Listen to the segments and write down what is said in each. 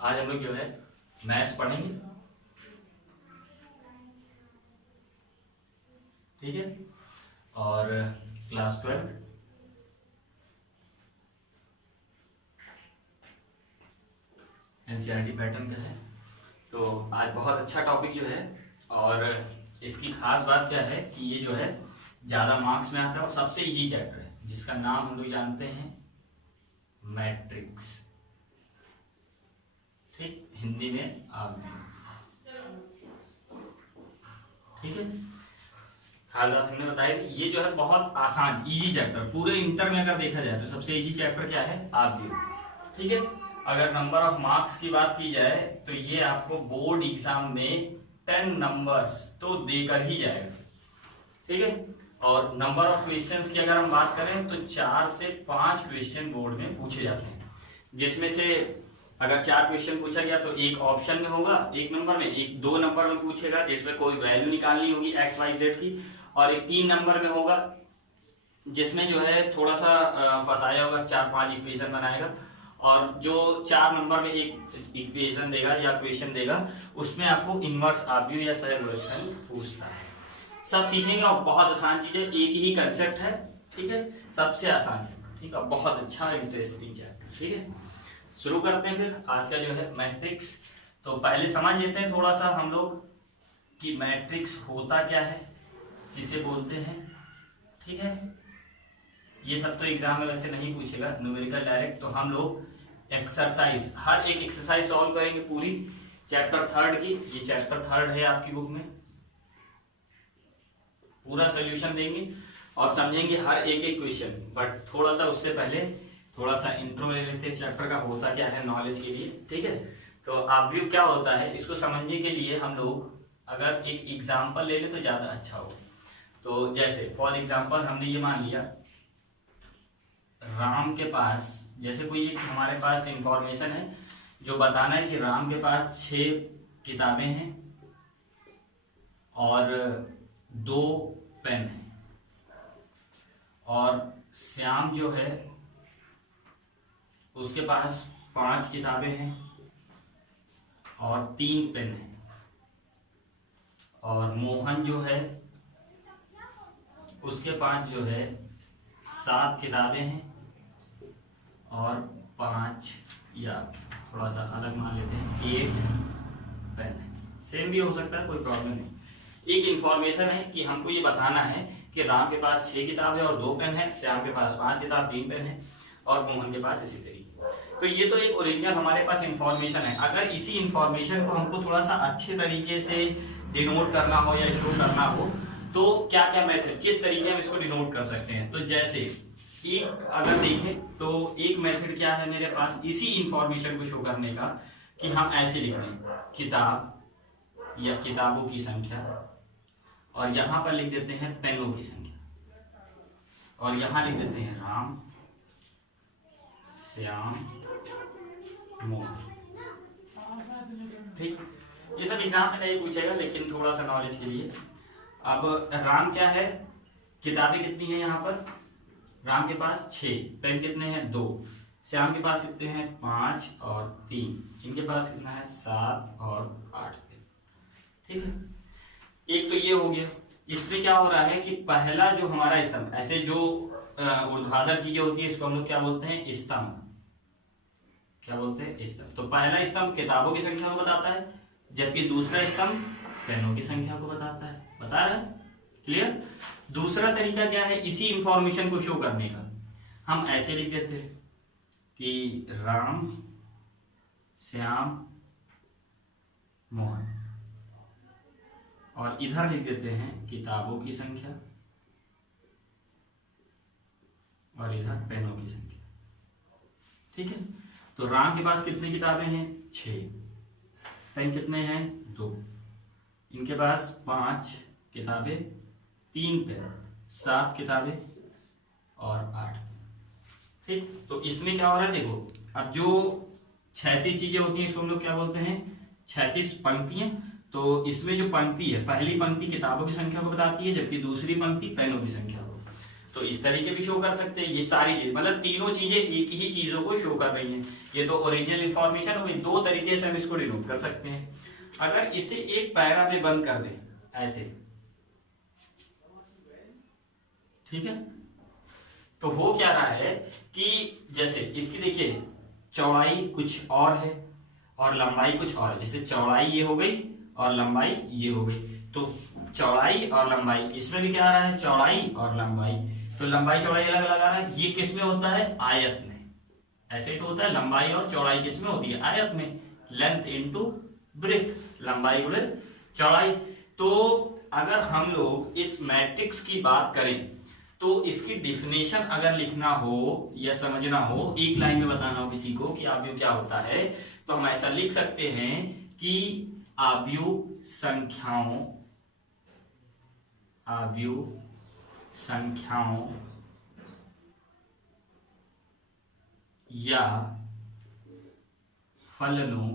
आज हम लोग जो है मैथ्स पढ़ेंगे, ठीक है। और क्लास 12 एनसीईआरटी पैटर्न का है। तो आज बहुत अच्छा टॉपिक जो है, और इसकी खास बात क्या है कि ये जो है ज़्यादा मार्क्स में आता है और सबसे इजी चैप्टर है, जिसका नाम हम लोग जानते हैं मैट्रिक्स, ठीक, हिंदी में आव्यूह, ठीक है। खास बात हमने बताया ये जो है बहुत आसान इजी चैप्टर, पूरे इंटर में अगर देखा जाए तो सबसे इजी चैप्टर क्या है, आव्यूह, ठीक है। अगर नंबर ऑफ मार्क्स की बात की जाए तो ये आपको बोर्ड एग्जाम में 10 नंबर्स तो देकर ही जाएगा, ठीक है। और नंबर ऑफ क्वेश्चंस की अगर हम बात करें तो 4 से 5 क्वेश्चन बोर्ड में पूछे जाते हैं, जिसमें से अगर 4 क्वेश्चन पूछा गया तो एक ऑप्शन में होगा, 1 नंबर में, एक 2 नंबर में पूछेगा जिसमें कोई वैल्यू निकालनी होगी एक्स वाई जेड की, और एक 3 नंबर में होगा जिसमें जो है थोड़ा सा फंसाया होगा, 4-5 इक्वेशन बनाएगा, और जो 4 नंबर में एक इक्वेशन देगा या क्वेश्चन देगा उसमें आपको इनवर्स आव्यूह या सहज व्यवस्था पूछता है। सब सीखेंगे और बहुत आसान चीज है, एक ही कंसेप्ट है, ठीक है, सबसे आसान है, ठीक है, बहुत अच्छा इंटरेस्टिंग चैप्टर, ठीक है। शुरू करते हैं फिर आज का जो है मैट्रिक्स। तो पहले समझ लेते हैं थोड़ा सा हम लोग कि मैट्रिक्स होता क्या है, किसे बोलते हैं, ठीक है। ये सब तो एग्जाम में वैसे नहीं पूछेगा न्यूमेरिकल डायरेक्ट, तो हम लोग एक्सरसाइज, हर एक एक्सरसाइज सॉल्व करेंगे पूरी चैप्टर 3 की। ये चैप्टर 3 है आपकी बुक में, पूरा सोल्यूशन देंगे और समझेंगे हर एक क्वेश्चन। बट थोड़ा सा उससे पहले थोड़ा सा इंट्रो ले लेते हैं चैप्टर का, होता क्या है नॉलेज के लिए, ठीक है। तो आव्यूह क्या होता है इसको समझने के लिए हम लोग अगर एक एग्जाम्पल ले लें तो ज्यादा अच्छा हो। तो जैसे फॉर एग्जाम्पल हमने ये मान लिया राम के पास, जैसे कोई एक हमारे पास इंफॉर्मेशन है जो बताना है कि राम के पास 6 किताबें हैं और 2 पेन है, और श्याम जो है उसके पास 5 किताबें हैं और 3 पेन है, और मोहन जो है उसके पास जो है 7 किताबें हैं और 5, या थोड़ा सा अलग मान लेते हैं, 1 पेन है। सेम भी हो सकता है, कोई प्रॉब्लम नहीं। एक इंफॉर्मेशन है कि हमको ये बताना है कि राम के पास 6 किताब है और 2 पेन है, श्याम के पास 5 किताब 3 पेन है, और मोहन के पास इसी तरीके। तो ये तो एक ओरिजिनल हमारे पास इंफॉर्मेशन है। अगर इसी इंफॉर्मेशन को हमको थोड़ा सा अच्छे तरीके से डिनोट करना हो या शो करना हो तो क्या क्या मेथड, किस तरीके हम इसको डिनोट कर सकते हैं। तो जैसे एक अगर देखें तो एक मेथड क्या है मेरे पास इसी इंफॉर्मेशन को शो करने का, कि हम ऐसे लिख दें किताब या किताबों की संख्या, और यहां पर लिख देते हैं पेनों की संख्या, और यहां लिख देते हैं राम, श्याम, मोहन, ठीक। ये सब एग्जाम में नहीं पूछेगा लेकिन थोड़ा सा नॉलेज के लिए। अब राम क्या है, किताबें कितनी है यहाँ पर, राम के पास 6, पेन कितने हैं 2, श्याम के पास कितने हैं 5 और 3, इनके पास कितना है 7 और 8 पेन, ठीक है। एक तो ये हो गया। इसमें क्या हो रहा है कि पहला जो हमारा स्तंभ, ऐसे जो ऊर्ध्वाधर चीजें होती है इसको हम लोग क्या बोलते हैं, स्तंभ, क्या बोलते हैं, स्तंभ। तो पहला स्तंभ किताबों की संख्या को बताता है, जबकि दूसरा स्तंभ पेनों की संख्या को बताता है। बता रहे हैं, क्लियर। दूसरा तरीका क्या है इसी इंफॉर्मेशन को शो करने का, हम ऐसे लिख देते हैं कि राम, श्याम, मोहन, और इधर लिख देते हैं किताबों की संख्या और इधर पेनों की संख्या, ठीक है। तो राम के पास कितनी किताबें हैं 6, पेन कितने हैं 2, इनके पास 5 किताबें, 3 पेन, 7 किताबें और 8, ठीक। तो इसमें क्या हो रहा है देखो, अब जो 36 चीजें होती हैं इसको हम लोग क्या बोलते हैं, 36 पंक्तियां। तो इसमें जो पंक्ति है, पहली पंक्ति किताबों की संख्या को बताती है, जबकि दूसरी पंक्ति पेनों की संख्या को। तो तो इस तरीके भी शो कर सकते हैं। ये सारी चीज मतलब तीनों चीजें एक ही चीजों को शो कर रही हैं। ये तो ओरिजिनल इंफॉर्मेशन हो गई। दो तरीके से हम इसको डिनोट कर सकते हैं। अगर इसे एक पैरा में बंद कर दें ऐसे, ठीक है, तो हो क्या रहा है कि जैसे इसकी देखिए चौड़ाई कुछ और है और लंबाई कुछ और है। जैसे चौड़ाई ये हो गई और लंबाई ये हो गई, तो चौड़ाई और लंबाई, इसमें भी क्या आ रहा है, चौड़ाई और लंबाई। तो लंबाई चौड़ाई अलग अलग आ रहा है। ये किस में होता है, आयत में। ऐसे ही तो होता है, लंबाई और चौड़ाई किस में होती है, आयत में। लेंथ इनटू ब्रेथ, लंबाई गुणे चौड़ाई। तो अगर हम लोग इस मैट्रिक्स की बात करें तो इसकी डिफिनेशन अगर लिखना हो या समझना हो, एक लाइन में बताना हो किसी को कि आव्यूह क्या होता है, तो हम ऐसा लिख सकते हैं कि आव्यूह संख्याओं या फलनों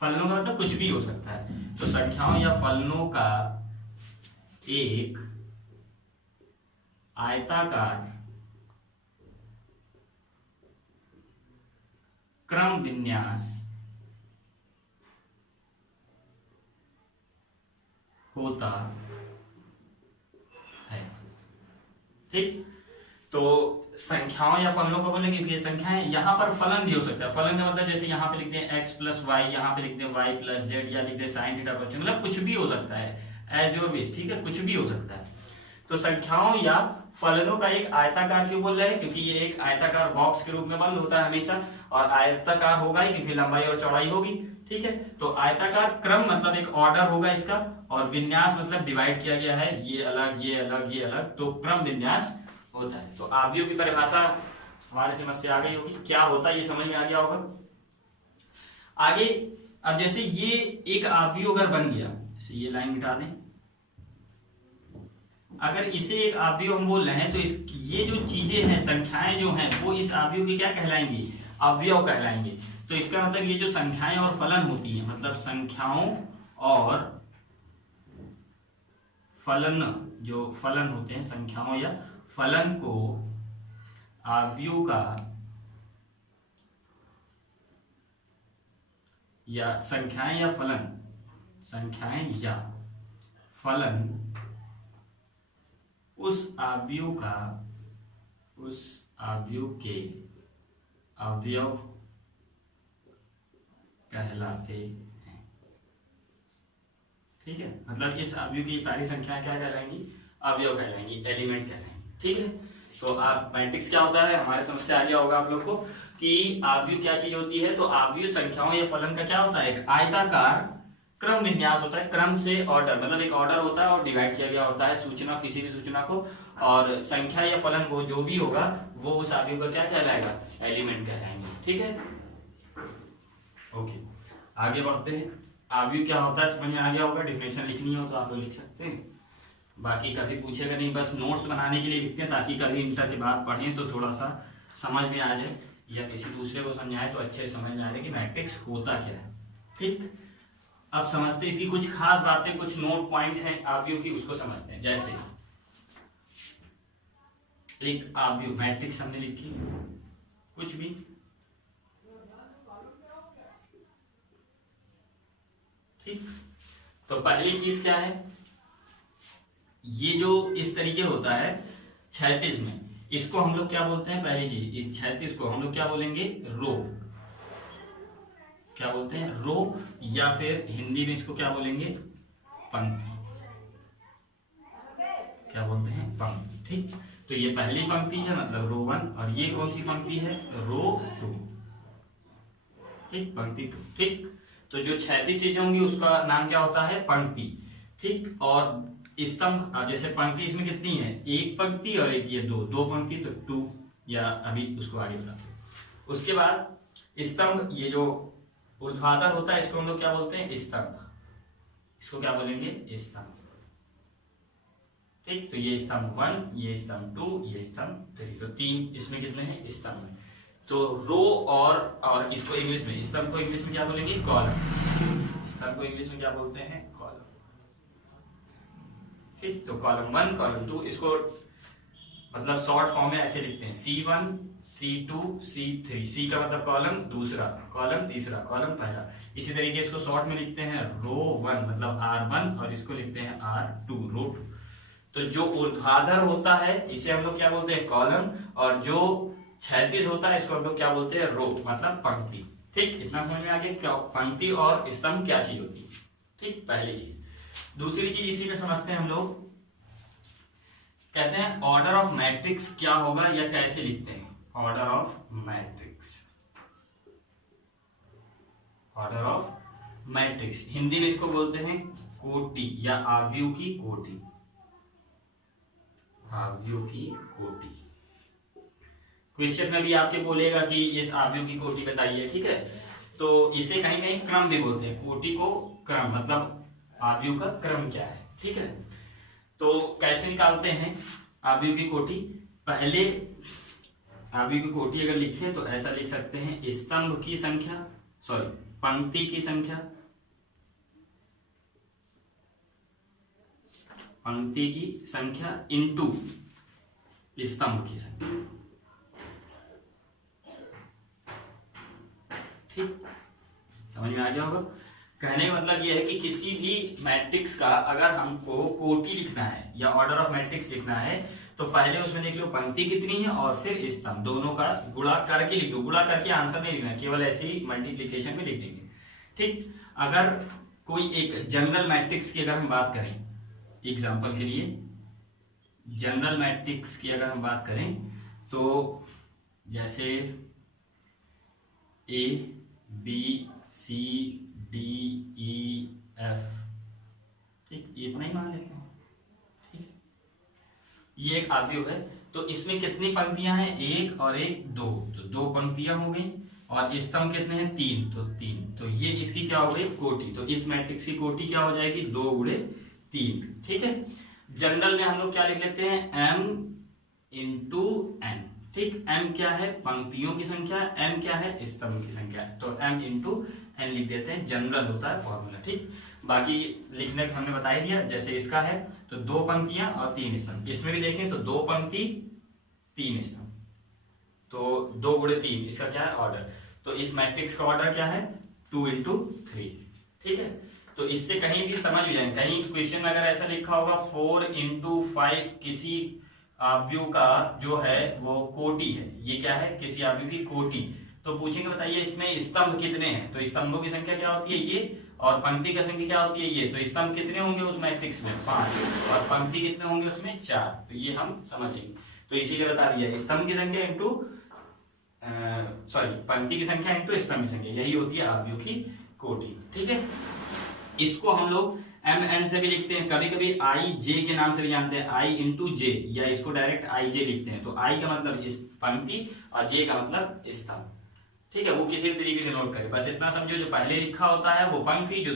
का मतलब कुछ भी हो सकता है। तो संख्याओं या फलनों का एक आयताकार क्रम विन्यास होता है। ठीक, तो संख्याओं या फलनों को बोलेंगे क्योंकि ये संख्याएं, यहां पर फलन भी हो सकता है। फलन का मतलब जैसे यहां पे लिखते हैं x प्लस वाई, यहां पे लिखते हैं y प्लस जेड, या लिखते हैं साइन थीटा कोस, मतलब कुछ भी हो सकता है, एज योर विश। ठीक है, कुछ भी हो सकता है। तो संख्याओं या फलनों का एक आयताकार क्यों बोल रहे हैं, क्योंकि ये एक आयताकार बॉक्स के रूप में बंद होता है हमेशा, और आयताकार होगा ही क्योंकि लंबाई और चौड़ाई होगी। ठीक है, तो आयताकार क्रम मतलब एक ऑर्डर होगा इसका, और विन्यास मतलब डिवाइड किया गया है, ये अलग ये अलग ये अलग, तो क्रम विन्यास होता है। तो आव्यूह की परिभाषा हमारे समझ से आ गई होगी, क्या होता है ये समझ में आ गया होगा। आगे अब जैसे ये एक आव्यूह अगर बन गया, जैसे ये लाइन मिटा दें, अगर इसे एक आव्यूह हम बोल रहे हैं तो ये जो चीजें हैं, संख्याएं जो हैं, वो इस आव्यूह की क्या कहलाएंगी, अवयव कहलाएंगे। तो इसका मतलब ये जो संख्याएं और फलन होती हैं, मतलब संख्याओं और फलन, जो फलन होते हैं, संख्याओं या फलन को आव्यूह का या संख्याएं या फलन उस आव्यूह के अवयव कहलाते हैं। ठीक है, मतलब इस आव्यूह की सारी संख्याएं क्या कहलाएंगी, अवयव कहलाएंगी, एलिमेंट कहलाएंगी। ठीक है, तो आप मैट्रिक्स क्या होता है हमारे समझ से आ गया होगा आप लोग को कि आव्यूह क्या चीज होती है। तो आव्यूह संख्याओं या फलन का क्या होता है, एक आयताकार क्रम विन्यास होता है। क्रम से ऑर्डर, मतलब एक ऑर्डर होता है और डिवाइड किया गया होता है सूचना, किसी भी सूचना को, और संख्या या फलन वो जो भी होगा वो उस आव्यूह का क्या कहलाएगा, एलिमेंट कहलाएंगे। ठीक है, ओके, आगे बढ़ते हैं। आव्यूह क्या होता है समझ में आ गया होगा। डिफिनेशन लिखनी हो तो आप लोग लिख सकते हैं, बाकी कभी पूछेगा नहीं, बस नोट्स बनाने के लिए लिखते हैं ताकि कभी इंटर के बाद पढ़ें तो थोड़ा सा समझ में आ जाए, या किसी दूसरे को समझाए तो अच्छे समझ में आ जाए कि मैट्रिक्स होता क्या है। ठीक, अब समझते हैं कि कुछ खास बातें, कुछ नोट पॉइंट हैं आव्यूह की, उसको समझते हैं। जैसे एक आव्यूह मैट्रिक्स हमने लिखी, कुछ भी, ठीक, तो पहली चीज क्या है, ये जो इस तरीके होता है क्षैतिज में, इसको हम लोग क्या बोलते हैं, पहली चीज इस क्षैतिज को हम लोग क्या बोलेंगे, रो, क्या बोलते हैं, रो, या फिर हिंदी में इसको क्या बोलेंगे, पंक्ति, क्या बोलते हैं, पंक्ति। ठीक, तो ये पहली पंक्ति है मतलब रो 1, और ये कौन सी पंक्ति है, रो 2। ठीक, पंक्ति 2। ठीक, तो जो क्षैतिज चीजें होंगी उसका नाम क्या होता है, पंक्ति। ठीक, और स्तंभ, जैसे पंक्ति इसमें कितनी है, एक पंक्ति और एक ये दो पंक्ति, तो 2, या अभी उसको आगे बताते हैं। उसके बाद स्तंभ, ये जो ऊर्ध्वाधर होता है इसको हम लोग क्या बोलते हैं, स्तंभ, इसको क्या बोलेंगे, स्तंभ। ठीक, तो ये स्तंभ 1, ये स्तंभ 2, ये स्तंभ 3, तो 3 इसमें कितने हैं, स्तंभ। तो रो और इसको इंग्लिश में, स्तंभ को इंग्लिश में क्या बोलेंगे, कॉलम, स्तंभ को इंग्लिश में क्या बोलते हैं, कॉलम। ठीक, तो कॉलम 1, कॉलम 2, इसको मतलब शॉर्ट फॉर्म में ऐसे लिखते हैं C1 C2 C3, C का मतलब कॉलम दूसरा, कॉलम तीसरा, कॉलम पहला। इसी तरीके इसको शॉर्ट में लिखते हैं रो 1 मतलब R1 और इसको लिखते हैं R2 रो 2। तो जो ऊर्ध्वाधर होता है इसे हम लोग क्या बोलते हैं कॉलम, और जो क्षैतिज होता है इसको हम लोग क्या बोलते हैं रो मतलब पंक्ति। ठीक, इतना समझ में आ गया क्या पंक्ति और स्तंभ क्या चीज होती है। ठीक, पहली चीज। दूसरी चीज इसी में समझते हैं हम लोग, कहते हैं ऑर्डर ऑफ मैट्रिक्स क्या होगा या कैसे लिखते हैं। Order of matrix, order of matrix Hindi में इसको बोलते हैं कोटि या आव्यूह की कोटि, आव्यूह की कोटि। क्वेश्चन में भी आपके बोलेगा कि इस आव्यूह की कोटि बताइए, ठीक है। तो इसे कहीं कहीं क्रम भी बोलते हैं, कोटि को क्रम मतलब आव्यूह का क्रम क्या है, ठीक है। तो कैसे निकालते हैं आव्यूह की कोटि। पहले आव्यूह की कोटि अगर लिखें तो ऐसा लिख सकते हैं स्तंभ की संख्या, सॉरी पंक्ति की संख्या, पंक्ति की संख्या इनटू स्तंभ की संख्या। ठीक, समझ में आ गया होगा। कहने का मतलब यह है कि किसी भी मैट्रिक्स का अगर हमको कोटि लिखना है या ऑर्डर ऑफ मैट्रिक्स लिखना है तो पहले उसमें देख लो पंक्ति कितनी है और फिर स्तंभ, दोनों का गुणा करके लिख दो। गुणा करके आंसर नहीं लिखना, केवल ऐसे ही मल्टीप्लिकेशन में लिख देंगे। ठीक, अगर कोई एक जनरल मैट्रिक्स की अगर हम बात करें, एग्जाम्पल के लिए जनरल मैट्रिक्स की अगर हम बात करें तो जैसे A B C D E F, ठीक, इतना ही मान लेते हैं। ठीक, ये एक आव्यूह है। तो इसमें कितनी पंक्तियां हैं, एक और एक दो, तो दो पंक्तियां हो गई। और स्तंभ कितने हैं, तीन, तो तीन। तो ये इसकी क्या हो गई कोटि। तो इस मैट्रिक्स की कोटि क्या हो जाएगी, 2 गुणे 3। ठीक है। जनरल में हम लोग क्या लिख लेते हैं, m इंटू n। ठीक, m क्या है पंक्तियों की संख्या, m क्या है स्तंभ की संख्या, तो m इंटू n लिख देते हैं, जनरल होता है फॉर्मूला। ठीक, बाकी लिखने का हमने बता ही दिया। जैसे इसका है तो 2 पंक्तियां और 3 स्तंभ, इसमें भी देखें तो 2 पंक्ति 3 स्तंभ, तो 2 गुणे 3 इसका क्या है ऑर्डर। तो इस मैट्रिक्स का ऑर्डर क्या है 2 इंटू 3। ठीक है, तो इससे कहीं भी समझ भी जाएंगे, कहीं क्वेश्चन में अगर ऐसा लिखा होगा 4 इंटू 5 किसी आव्यूह का जो है वो कोटि है, ये क्या है किसी आव्यूह की कोटि, तो पूछेंगे बताइए इसमें स्तंभ कितने हैं, तो स्तंभों की संख्या क्या होती है ये, और पंक्ति की संख्या क्या होती है ये। तो स्तंभ कितने होंगे उस मैट्रिक्स में 5, और पंक्ति कितने होंगे उसमें 4, तो ये हम समझेंगे। तो इसीलिए बता दिया स्तंभ की संख्या इंटू पंक्ति की संख्या इंटू स्तंभ की संख्या, यही होती है आव्यूह की कोटि। ठीक है, इसको हम लोग एम एन से भी लिखते हैं, कभी कभी आई जे के नाम से भी जानते हैं, आई इंटू जे, या इसको डायरेक्ट आई जे लिखते हैं। तो आई का मतलब इस पंक्ति और जे का मतलब स्तंभ। ठीक है, वो किसी तरीके से नोट करें, बस इतना समझो जो पहले लिखा होता है वो पंक्ति, जो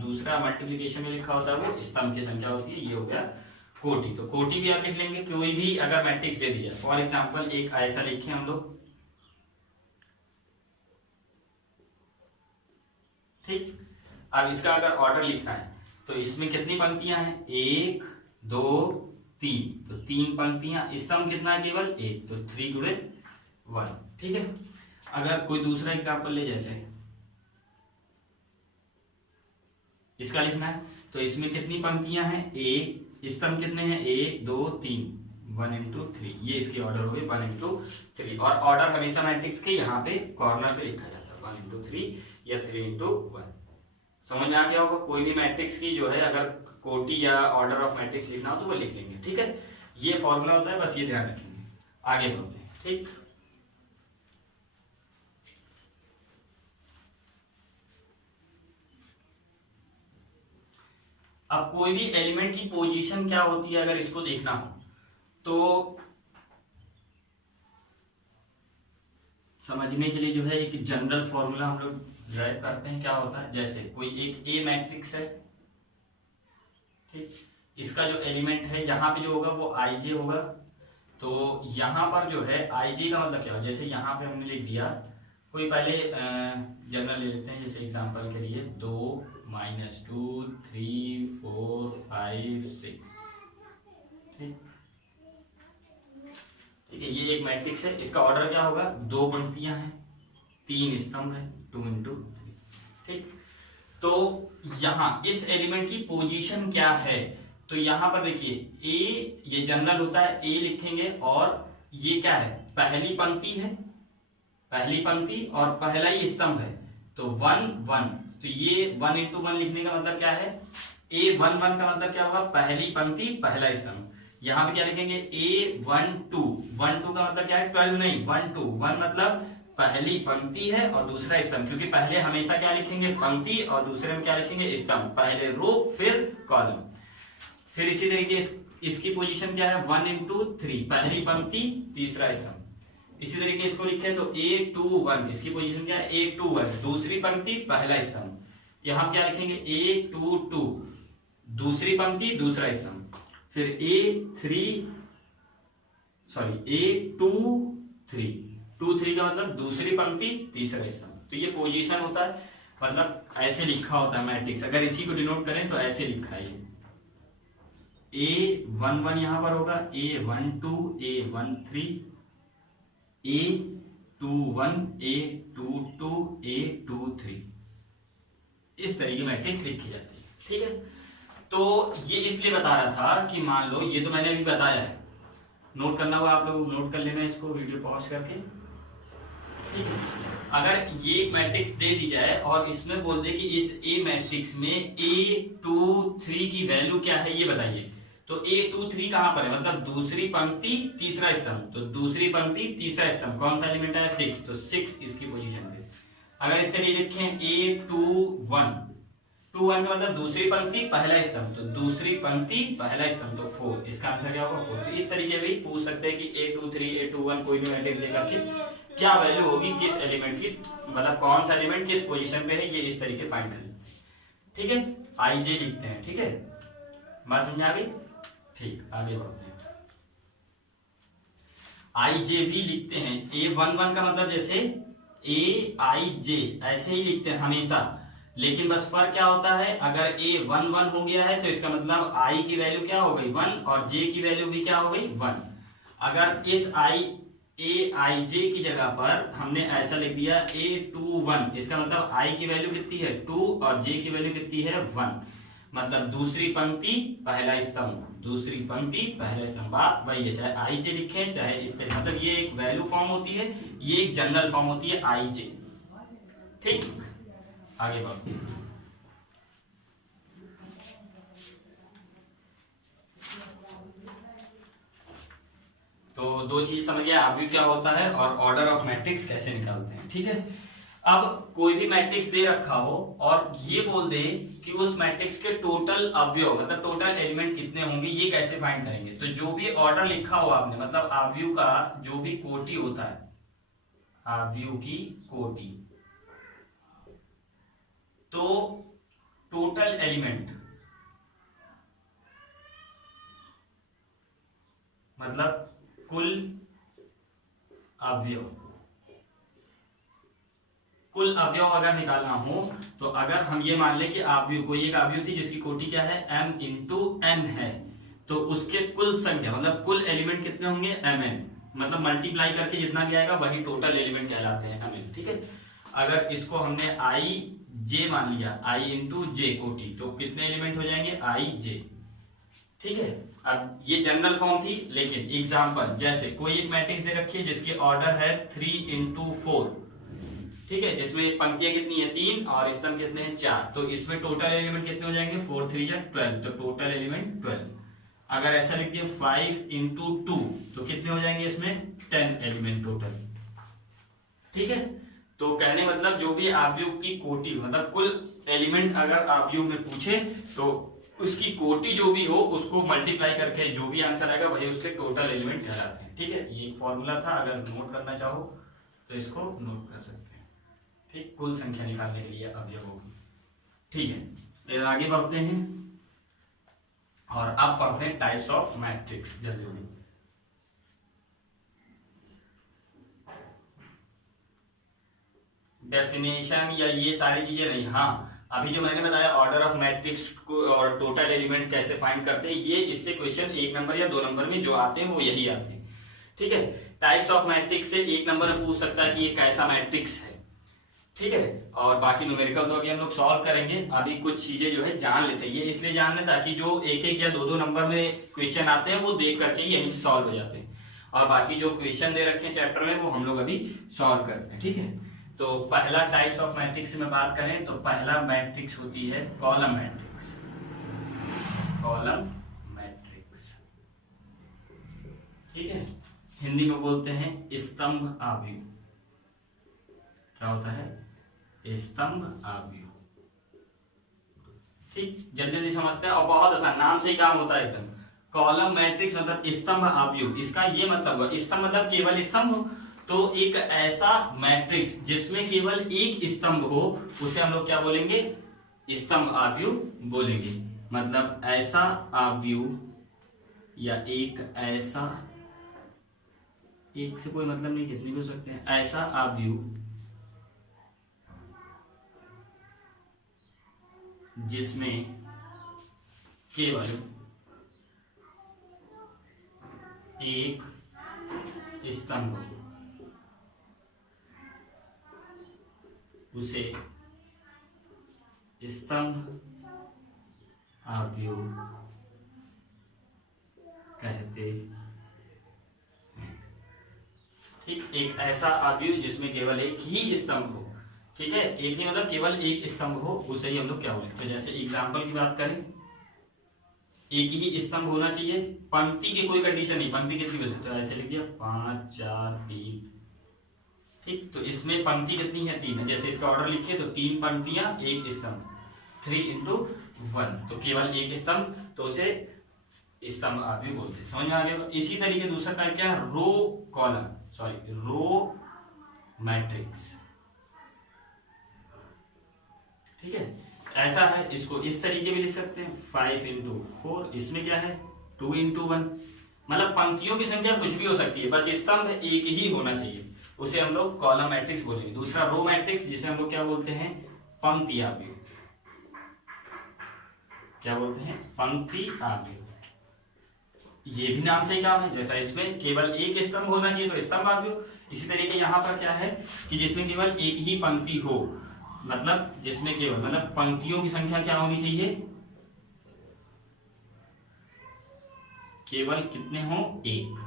दूसरा मल्टीप्लिकेशन में लिखा होता है वो स्तंभ की संख्या होती है। ये हो गया कोटि। तो कोटि भी आप लिख लेंगे, कोई भी अगर मैट्रिक्स दे दिया, फॉर एग्जाम्पल एक ऐसा लिखे हम लोग। ठीक, अब इसका अगर ऑर्डर लिखना है तो इसमें कितनी पंक्तियां हैं, 1 2 3, तो 3 पंक्तियां, स्तंभ कितना है केवल 1, तो 3 गुणे 1। ठीक है, अगर कोई दूसरा एग्जांपल ले, जैसे इसका लिखना है तो इसमें कितनी पंक्तियां हैं, स्तंभ कितने हैं 1 2 3, 1 इंटू 3, ये इसकी ऑर्डर हो गई 1 इंटू 3। और ऑर्डर हमेशा मैट्रिक्स के यहाँ पे कॉर्नर पे लिखा जाता है 1 इंटू 3 या 3 इंटू 1। समझ में आ गया होगा। कोई भी मैट्रिक्स की जो है अगर कोटि या ऑर्डर ऑफ मैट्रिक्स लिखना हो तो वो लिख लेंगे। ठीक है, ये फॉर्मूला होता है, बस ये ध्यान रखेंगे। आगे बढ़ते हैं। ठीक, अब कोई भी एलिमेंट की पोजीशन क्या होती है अगर इसको देखना हो तो समझने के लिए जो है एक जनरल फॉर्मूला हम लोग ड्राइव करते हैं। क्या होता है, जैसे कोई एक ए मैट्रिक्स है, ठीक, इसका जो एलिमेंट है यहाँ पे जो होगा वो आई जे होगा। तो यहाँ पर जो है आई जे का मतलब क्या हो, जैसे यहाँ पे हमने लिख दिया, कोई पहले जनरल ले लेते हैं, जैसे एग्जांपल के लिए 2 -2 3 4 5 6। ठीक, ठीक है, ये एक मैट्रिक्स है, इसका ऑर्डर क्या होगा, 2 पंक्तियां हैं, 3 स्तंभ है, 2 into 3। ठीक, तो यहाँ इस एलिमेंट की पोजीशन क्या है, तो यहाँ पर देखिए ए, ये जनरल होता है, ए लिखेंगे और ये क्या है, पहली पंक्ति है, पहली पंक्ति और पहला ही स्तंभ है, तो 1 1, तो ये 1 into 1 लिखने का मतलब क्या है, A1 1 का मतलब क्या होगा, पहली पंक्ति पहला स्तंभ। यहाँ पे क्या लिखेंगे, A1 2, 1 2 का मतलब क्या है, 12 नहीं, 1 2, 1 मतलब पहली पंक्ति है और दूसरा स्तंभ, क्योंकि पहले हमेशा क्या लिखेंगे, पंक्ति, और दूसरे में क्या लिखेंगे, स्तंभ, पहले रो फिर कॉलम। फिर इसी तरीके इसकी पोजीशन क्या है, 1 into 3, पहली पंक्ति तीसरा स्तंभ। इसी तरीके इसको लिखे तो A2 1, इसकी पोजीशन क्या है, A2 1, दूसरी पंक्ति पहला स्तंभ। यहाँ क्या लिखेंगे, A2 2, दूसरी पंक्ति दूसरा स्तंभ। फिर A2 3, 2 3 का मतलब दूसरी पंक्ति तीसरा स्तंभ। तो ये पोजीशन होता है, मतलब ऐसे लिखा होता है मैट्रिक्स। अगर इसी को डिनोट करें तो ऐसे लिखा है, A1 1 यहां पर होगा, A1 2, A1 3, A2 1, A2 2, A2 3, इस तरीके मैट्रिक्स लिखी जाती है। ठीक है, तो ये इसलिए बता रहा था कि मान लो, ये तो मैंने अभी बताया है, नोट करना होगा, आप लोग नोट कर लेना इसको वीडियो पॉज करके। ठीक है, अगर ये मैट्रिक्स दे दी जाए और इसमें बोल दे कि इस ए मैट्रिक्स में A2 3 की वैल्यू क्या है, ये बताइए, तो A2 3 कहां पर है, मतलब दूसरी पंक्ति तीसरा स्तंभ, तो दूसरी पंक्ति तीसरा स्तंभ कौन सा एलिमेंट है, 6, तो 6 इसकी पोजीशन पे। अगर इस तरीके लिखें A2 1, 2 1 का मतलब दूसरी पंक्ति पहला स्तंभ, तो दूसरी पंक्ति पहला स्तंभ, तो 4, इसका आंसर क्या होगा, 4। तो इस तरीके भी पूछ सकते हैं कि A2 3, A2 1 कोई भी मैट्रिक्स देकर के क्या वैल्यू होगी किस एलिमेंट की, मतलब कौन सा एलिमेंट किस पोजीशन पे है, ये इस तरीके फाइंड करें। ठीक है, IJ लिखते हैं। ठीक है, बात समझ आ गई। ठीक, आगे बढ़ते हैं। IJ भी लिखते हैं, A1 1 का मतलब जैसे AIJ ऐसे ही लिखते हैं हमेशा, लेकिन बस फर्क क्या होता है, अगर A1 1 हो गया है तो इसका मतलब I की वैल्यू क्या हो गई, 1, और J की वैल्यू भी क्या हो गई, 1। अगर इस AIJ की जगह पर हमने ऐसा लिख दिया A2 1, इसका मतलब I की वैल्यू कितनी है, 2, और J की वैल्यू कितनी है, 1, मतलब दूसरी पंक्ति पहला स्तंभ, दूसरी पंक्ति पहला स्तंभ। आप वही है, चाहे IJ लिखें चाहे इस तरह, मतलब ये एक वैल्यू फॉर्म होती है, ये एक जनरल फॉर्म होती है IJ। ठीक, आगे बढ़ते हैं। तो दो चीज समझ गया, अवयव क्या होता है और ऑर्डर ऑफ मैट्रिक्स कैसे निकालते हैं। ठीक है, अब कोई भी मैट्रिक्स दे रखा हो और ये बोल दे कि उस मैट्रिक्स के टोटल अवयव, मतलब टोटल एलिमेंट कितने होंगे, ये कैसे फाइंड करेंगे। तो जो भी ऑर्डर लिखा हो आपने, मतलब अवयव का जो भी कोटि होता है, अवयव की कोटि, तो टोटल एलिमेंट मतलब कुल अवयव, कुल अवयव अगर निकालना हो तो अगर हम ये मान लें कि अवयव, कोई एक अवयव थी जिसकी कोटि क्या है, m into n है, तो उसके कुल संख्या मतलब कुल एलिमेंट कितने होंगे, mn, मतलब मल्टीप्लाई करके जितना भी आएगा वही टोटल एलिमेंट कहलाते हैं mn। ठीक है, अगर इसको हमने ij मान लिया, i into j कोटि, तो कितने एलिमेंट हो जाएंगे, ij। ठीक है, अब ये जनरल फॉर्म थी, लेकिन एग्जांपल जैसे कोई एक मैट्रिक्स दे रखी है जिसकी ऑर्डर है 3 into 4, ठीक है, जिसमें पंक्तियां कितनी है, 3, और स्तंभ कितने हैं, 4, तो इसमें टोटल एलिमेंट कितने हो जाएंगे, 4 3 या 12, तो टोटल एलिमेंट 12। अगर ऐसा लिख दिया 5 into 2, तो कितने हो जाएंगे इसमें, 10 एलिमेंट टोटल। ठीक है, तो कहने मतलब जो भी अवयव की कोटि, मतलब कुल एलिमेंट अगर अवयव में पूछे तो उसकी कोटि जो भी हो उसको मल्टीप्लाई करके जो भी आंसर आएगा वही उसके टोटल एलिमेंट कहलाते हैं। ठीक है, ये एक फॉर्मूला था, अगर नोट करना चाहो तो इसको नोट कर सकते हैं। ठीक, कुल संख्या निकालने के लिए अवयवों की। ठीक है, आगे बढ़ते हैं और अब पढ़ते हैं टाइप्स ऑफ मैट्रिक्स जल्दी जल्दी। डेफिनेशन या ये सारी चीजें नहीं, हाँ अभी जो मैंने बताया ऑर्डर ऑफ मैट्रिक्स को और टोटल एलिमेंट्स कैसे फाइंड करते हैं, ये इससे क्वेश्चन 1 नंबर या 2 नंबर में जो आते हैं वो यही आते हैं। ठीक है। टाइप्स ऑफ मैट्रिक्स से 1 नंबर में पूछ सकता है कि ये कैसा मैट्रिक्स है, ठीक है। और बाकी न्यूमेरिकल तो अभी हम लोग सॉल्व करेंगे, अभी कुछ चीजें जो है जान लेते हैं। ये इसलिए जान लें ताकि जो 1-1 या 2-2 नंबर में क्वेश्चन आते हैं वो देख करके यहीं से सॉल्व हो जाते हैं, और बाकी जो क्वेश्चन दे रखे हैं चैप्टर में वो हम लोग अभी सॉल्व करते हैं, ठीक है। तो पहला टाइप्स ऑफ मैट्रिक्स में बात करें तो पहला मैट्रिक्स होती है कॉलम मैट्रिक्स। कॉलम मैट्रिक्स, ठीक है, हिंदी में बोलते हैं स्तंभ आव्यूह। क्या होता है? स्तंभ आव्यूह, ठीक। जल्दी जल्दी समझते हैं और बहुत आसान, नाम से ही काम होता है एकदम। कॉलम मैट्रिक्स मतलब स्तंभ आव्यूह, इसका ये मतलब है, स्तंभ मतलब केवल स्तंभ हो, तो एक ऐसा मैट्रिक्स जिसमें केवल एक स्तंभ हो उसे हम लोग क्या बोलेंगे? स्तंभ आव्यूह बोलेंगे। मतलब ऐसा आव्यूह या एक ऐसा, एक से कोई मतलब नहीं, कितनी भी हो सकते हैं, ऐसा आव्यूह जिसमें केवल एक स्तंभ हो उसे स्तंभ आव्यूह कहते हैं, ठीक। एक ऐसा आव्यूह जिसमें केवल एक ही स्तंभ हो, ठीक है, एक ही मतलब केवल एक स्तंभ हो, उसे ही हम लोग क्या बोलेंगे। तो जैसे एग्जांपल की बात करें, एक ही स्तंभ होना चाहिए, पंक्ति की कोई कंडीशन नहीं, पंक्ति कितनी बचे, तो ऐसे लिख दिया 5 4 3, ठीक। तो इसमें पंक्ति कितनी है? 3 है। जैसे इसका ऑर्डर लिखिए तो 3 पंक्तियां 1 स्तंभ, 3 × 1, तो केवल एक स्तंभ, तो उसे स्तंभ आव्यूह बोलते हैं। समझ में आ गया? इसी तरीके दूसरा टाइप क्या है? Row column, sorry row matrix, ठीक है। ऐसा है, इसको इस तरीके भी लिख सकते हैं 5 × 4, इसमें क्या है 2 × 1, मतलब पंक्तियों की संख्या कुछ भी हो सकती है, बस स्तंभ एक ही होना चाहिए, उसे हम लोग कॉलम मैट्रिक्स बोलेंगे। दूसरा रो मैट्रिक्स, जिसे हम लोग क्या बोलते हैं? पंक्ति आव्यूह। क्या बोलते हैं? पंक्ति आव्यूह। ये भी नाम से ही काम है, जैसा इसमें केवल एक स्तंभ होना चाहिए तो स्तंभ आव्यूह, इसी तरीके यहाँ पर क्या है कि जिसमें केवल एक ही पंक्ति हो, मतलब जिसमें केवल, मतलब पंक्तियों की संख्या क्या होनी चाहिए? केवल कितने हो? 1,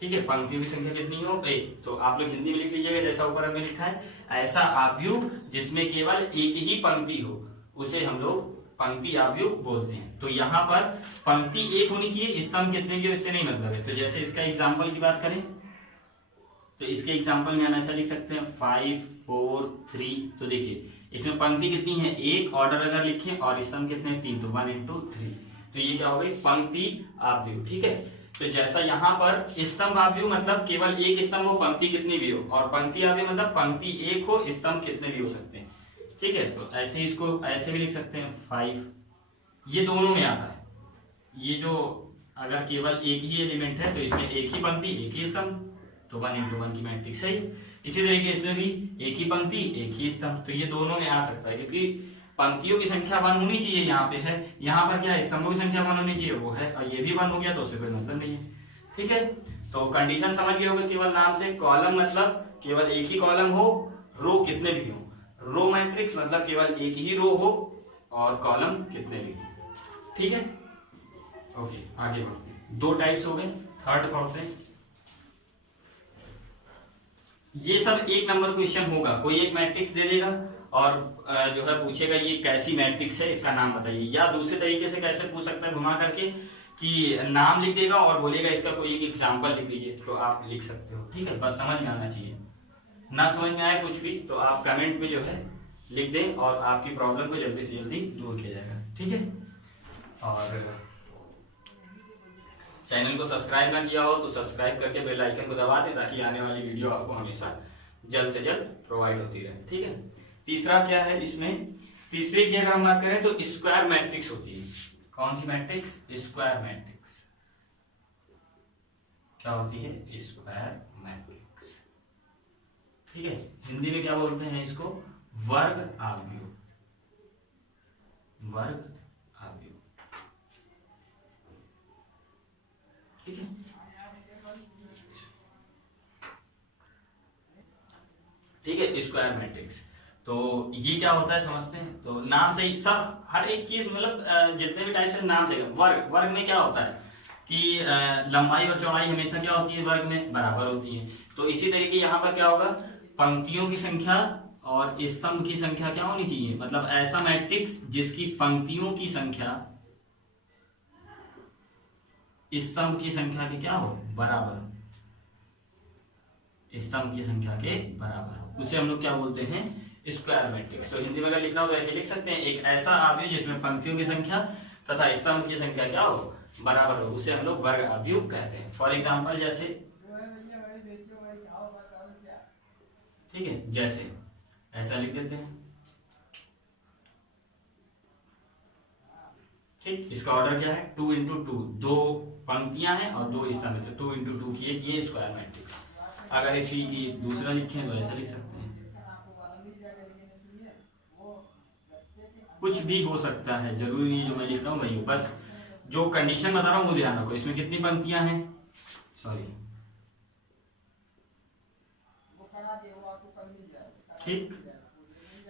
ठीक है। पंक्तियों की संख्या कितनी हो? 1। तो आप लोग हिंदी में लिख लीजिएगा जैसा ऊपर हमने लिखा है, ऐसा आव्यूह जिसमें केवल एक ही पंक्ति हो उसे हम लोग पंक्ति आव्यूह बोलते हैं। तो यहाँ पर पंक्ति एक होनी चाहिए, स्तंभ कितने की इससे नहीं मतलब है। तो जैसे इसका एग्जाम्पल की बात करें तो इसके एग्जाम्पल में हम ऐसा लिख सकते हैं 5 4 3, तो देखिए इसमें पंक्ति कितनी है? 1, ऑर्डर अगर लिखें, और स्तंभ कितने? 3, तो 1 × 3, तो ये क्या हो गई? पंक्ति आव्यूह, ठीक है। तो जैसा यहाँ पर स्तंभ आव्यूह मतलब केवल एक स्तंभ हो, पंक्ति कितनी भी हो, और पंक्ति आव्यूह मतलब पंक्ति एक हो, स्तंभ कितने भी हो सकते हैं, ठीक है। तो ऐसे इसको ऐसे भी लिख सकते हैं 5, ये दोनों में आता है। ये जो अगर केवल एक ही एलिमेंट है तो इसमें एक ही पंक्ति एक ही स्तंभ, तो 1 × 1 की मैट्रिक्स है। इसी तरीके इसमें भी एक ही पंक्ति एक ही स्तंभ, तो ये दोनों में आ सकता है, क्योंकि पंक्तियों की संख्या 1 होनी चाहिए, यहाँ पे है, यहाँ पर क्या है? स्तंभों की संख्या 1 होनी चाहिए, वो है, और ये भी 1 हो गया तो उससे कोई मतलब नहीं है, ठीक है। तो कंडीशन समझ गए होंगे केवल नाम से। कॉलम मतलब केवल एक ही कॉलम हो, रो कितने भी हो। रो मैट्रिक्स मतलब केवल एक ही रो हो और कॉलम कितने भी, ठीक है। ओके, आगे बढ़ते हैं। 2 टाइप्स हो गए, थर्ड फोर्थ से। ये सब 1 नंबर क्वेश्चन होगा, कोई एक मैट्रिक्स दे देगा और जो है पूछेगा ये कैसी मैट्रिक्स है, इसका नाम बताइए। या दूसरे तरीके से कैसे पूछ सकता है, घुमा करके कि नाम लिख देगा और बोलेगा इसका कोई एक एग्जाम्पल लिख लीजिए, तो आप लिख सकते हो, ठीक है। बस समझ में आना चाहिए, ना समझ में आए कुछ भी तो आप कमेंट में जो है लिख दें और आपकी प्रॉब्लम को जल्दी से जल्दी दूर किया जाएगा, ठीक है। और चैनल को सब्सक्राइब ना किया हो तो सब्सक्राइब करके बेल आइकन को दबा दें, ताकि आने वाली वीडियो आपको हमेशा जल्द से जल्द प्रोवाइड होती रहे, ठीक है। तीसरा क्या है इसमें? तीसरे की अगर हम बात करें तो स्क्वायर मैट्रिक्स होती है। कौन सी मैट्रिक्स? Square matrix. क्या होती है? स्क्वायर मैट्रिक्स, ठीक है। हिंदी में क्या बोलते हैं इसको? वर्ग आव्यूह, वर्ग आव्यूह, ठीक है। ठीक है, स्क्वायर मैट्रिक्स। तो ये क्या होता है समझते हैं। तो नाम से ही सब हर एक चीज मतलब जितने भी टाइप से नाम से, वर्ग, वर्ग में क्या होता है कि लंबाई और चौड़ाई हमेशा क्या होती है वर्ग में बराबर होती है। तो इसी तरीके यहाँ पर क्या होगा, पंक्तियों की संख्या और स्तंभ की संख्या क्या होनी चाहिए, मतलब ऐसा मैट्रिक्स जिसकी पंक्तियों की संख्या स्तंभ की संख्या के क्या हो, बराबर, स्तंभ की संख्या के बराबर हो, उसे हम लोग क्या बोलते हैं, स्क्वायर मैट्रिक्स। तो हिंदी में अगर लिखना हो तो ऐसे लिख सकते हैं, एक ऐसा आव्यूह जिसमें पंक्तियों की संख्या तथा स्तंभ की संख्या क्या हो, बराबर हो, उसे हम लोग वर्ग आव्यूह कहते हैं। फॉर एग्जाम्पल जैसे, ठीक है, जैसे ऐसा लिख देते हैं, ठीक। इसका ऑर्डर क्या है, 2 इंटू 2, 2 पंक्तियां हैं और 2 स्तंभ है, तो 2 इंटू 2 की ये स्क्वायर मैट्रिक्स। अगर इसी की दूसरा लिखें तो ऐसा लिख सकते हैं, कुछ भी हो सकता है, जरूरी नहीं जो मैं लिख रहा हूँ वही हो, बस जो कंडीशन बता रहा हूँ वो ध्यान रखो। इसमें कितनी पंक्तियां हैं, सॉरी, ठीक,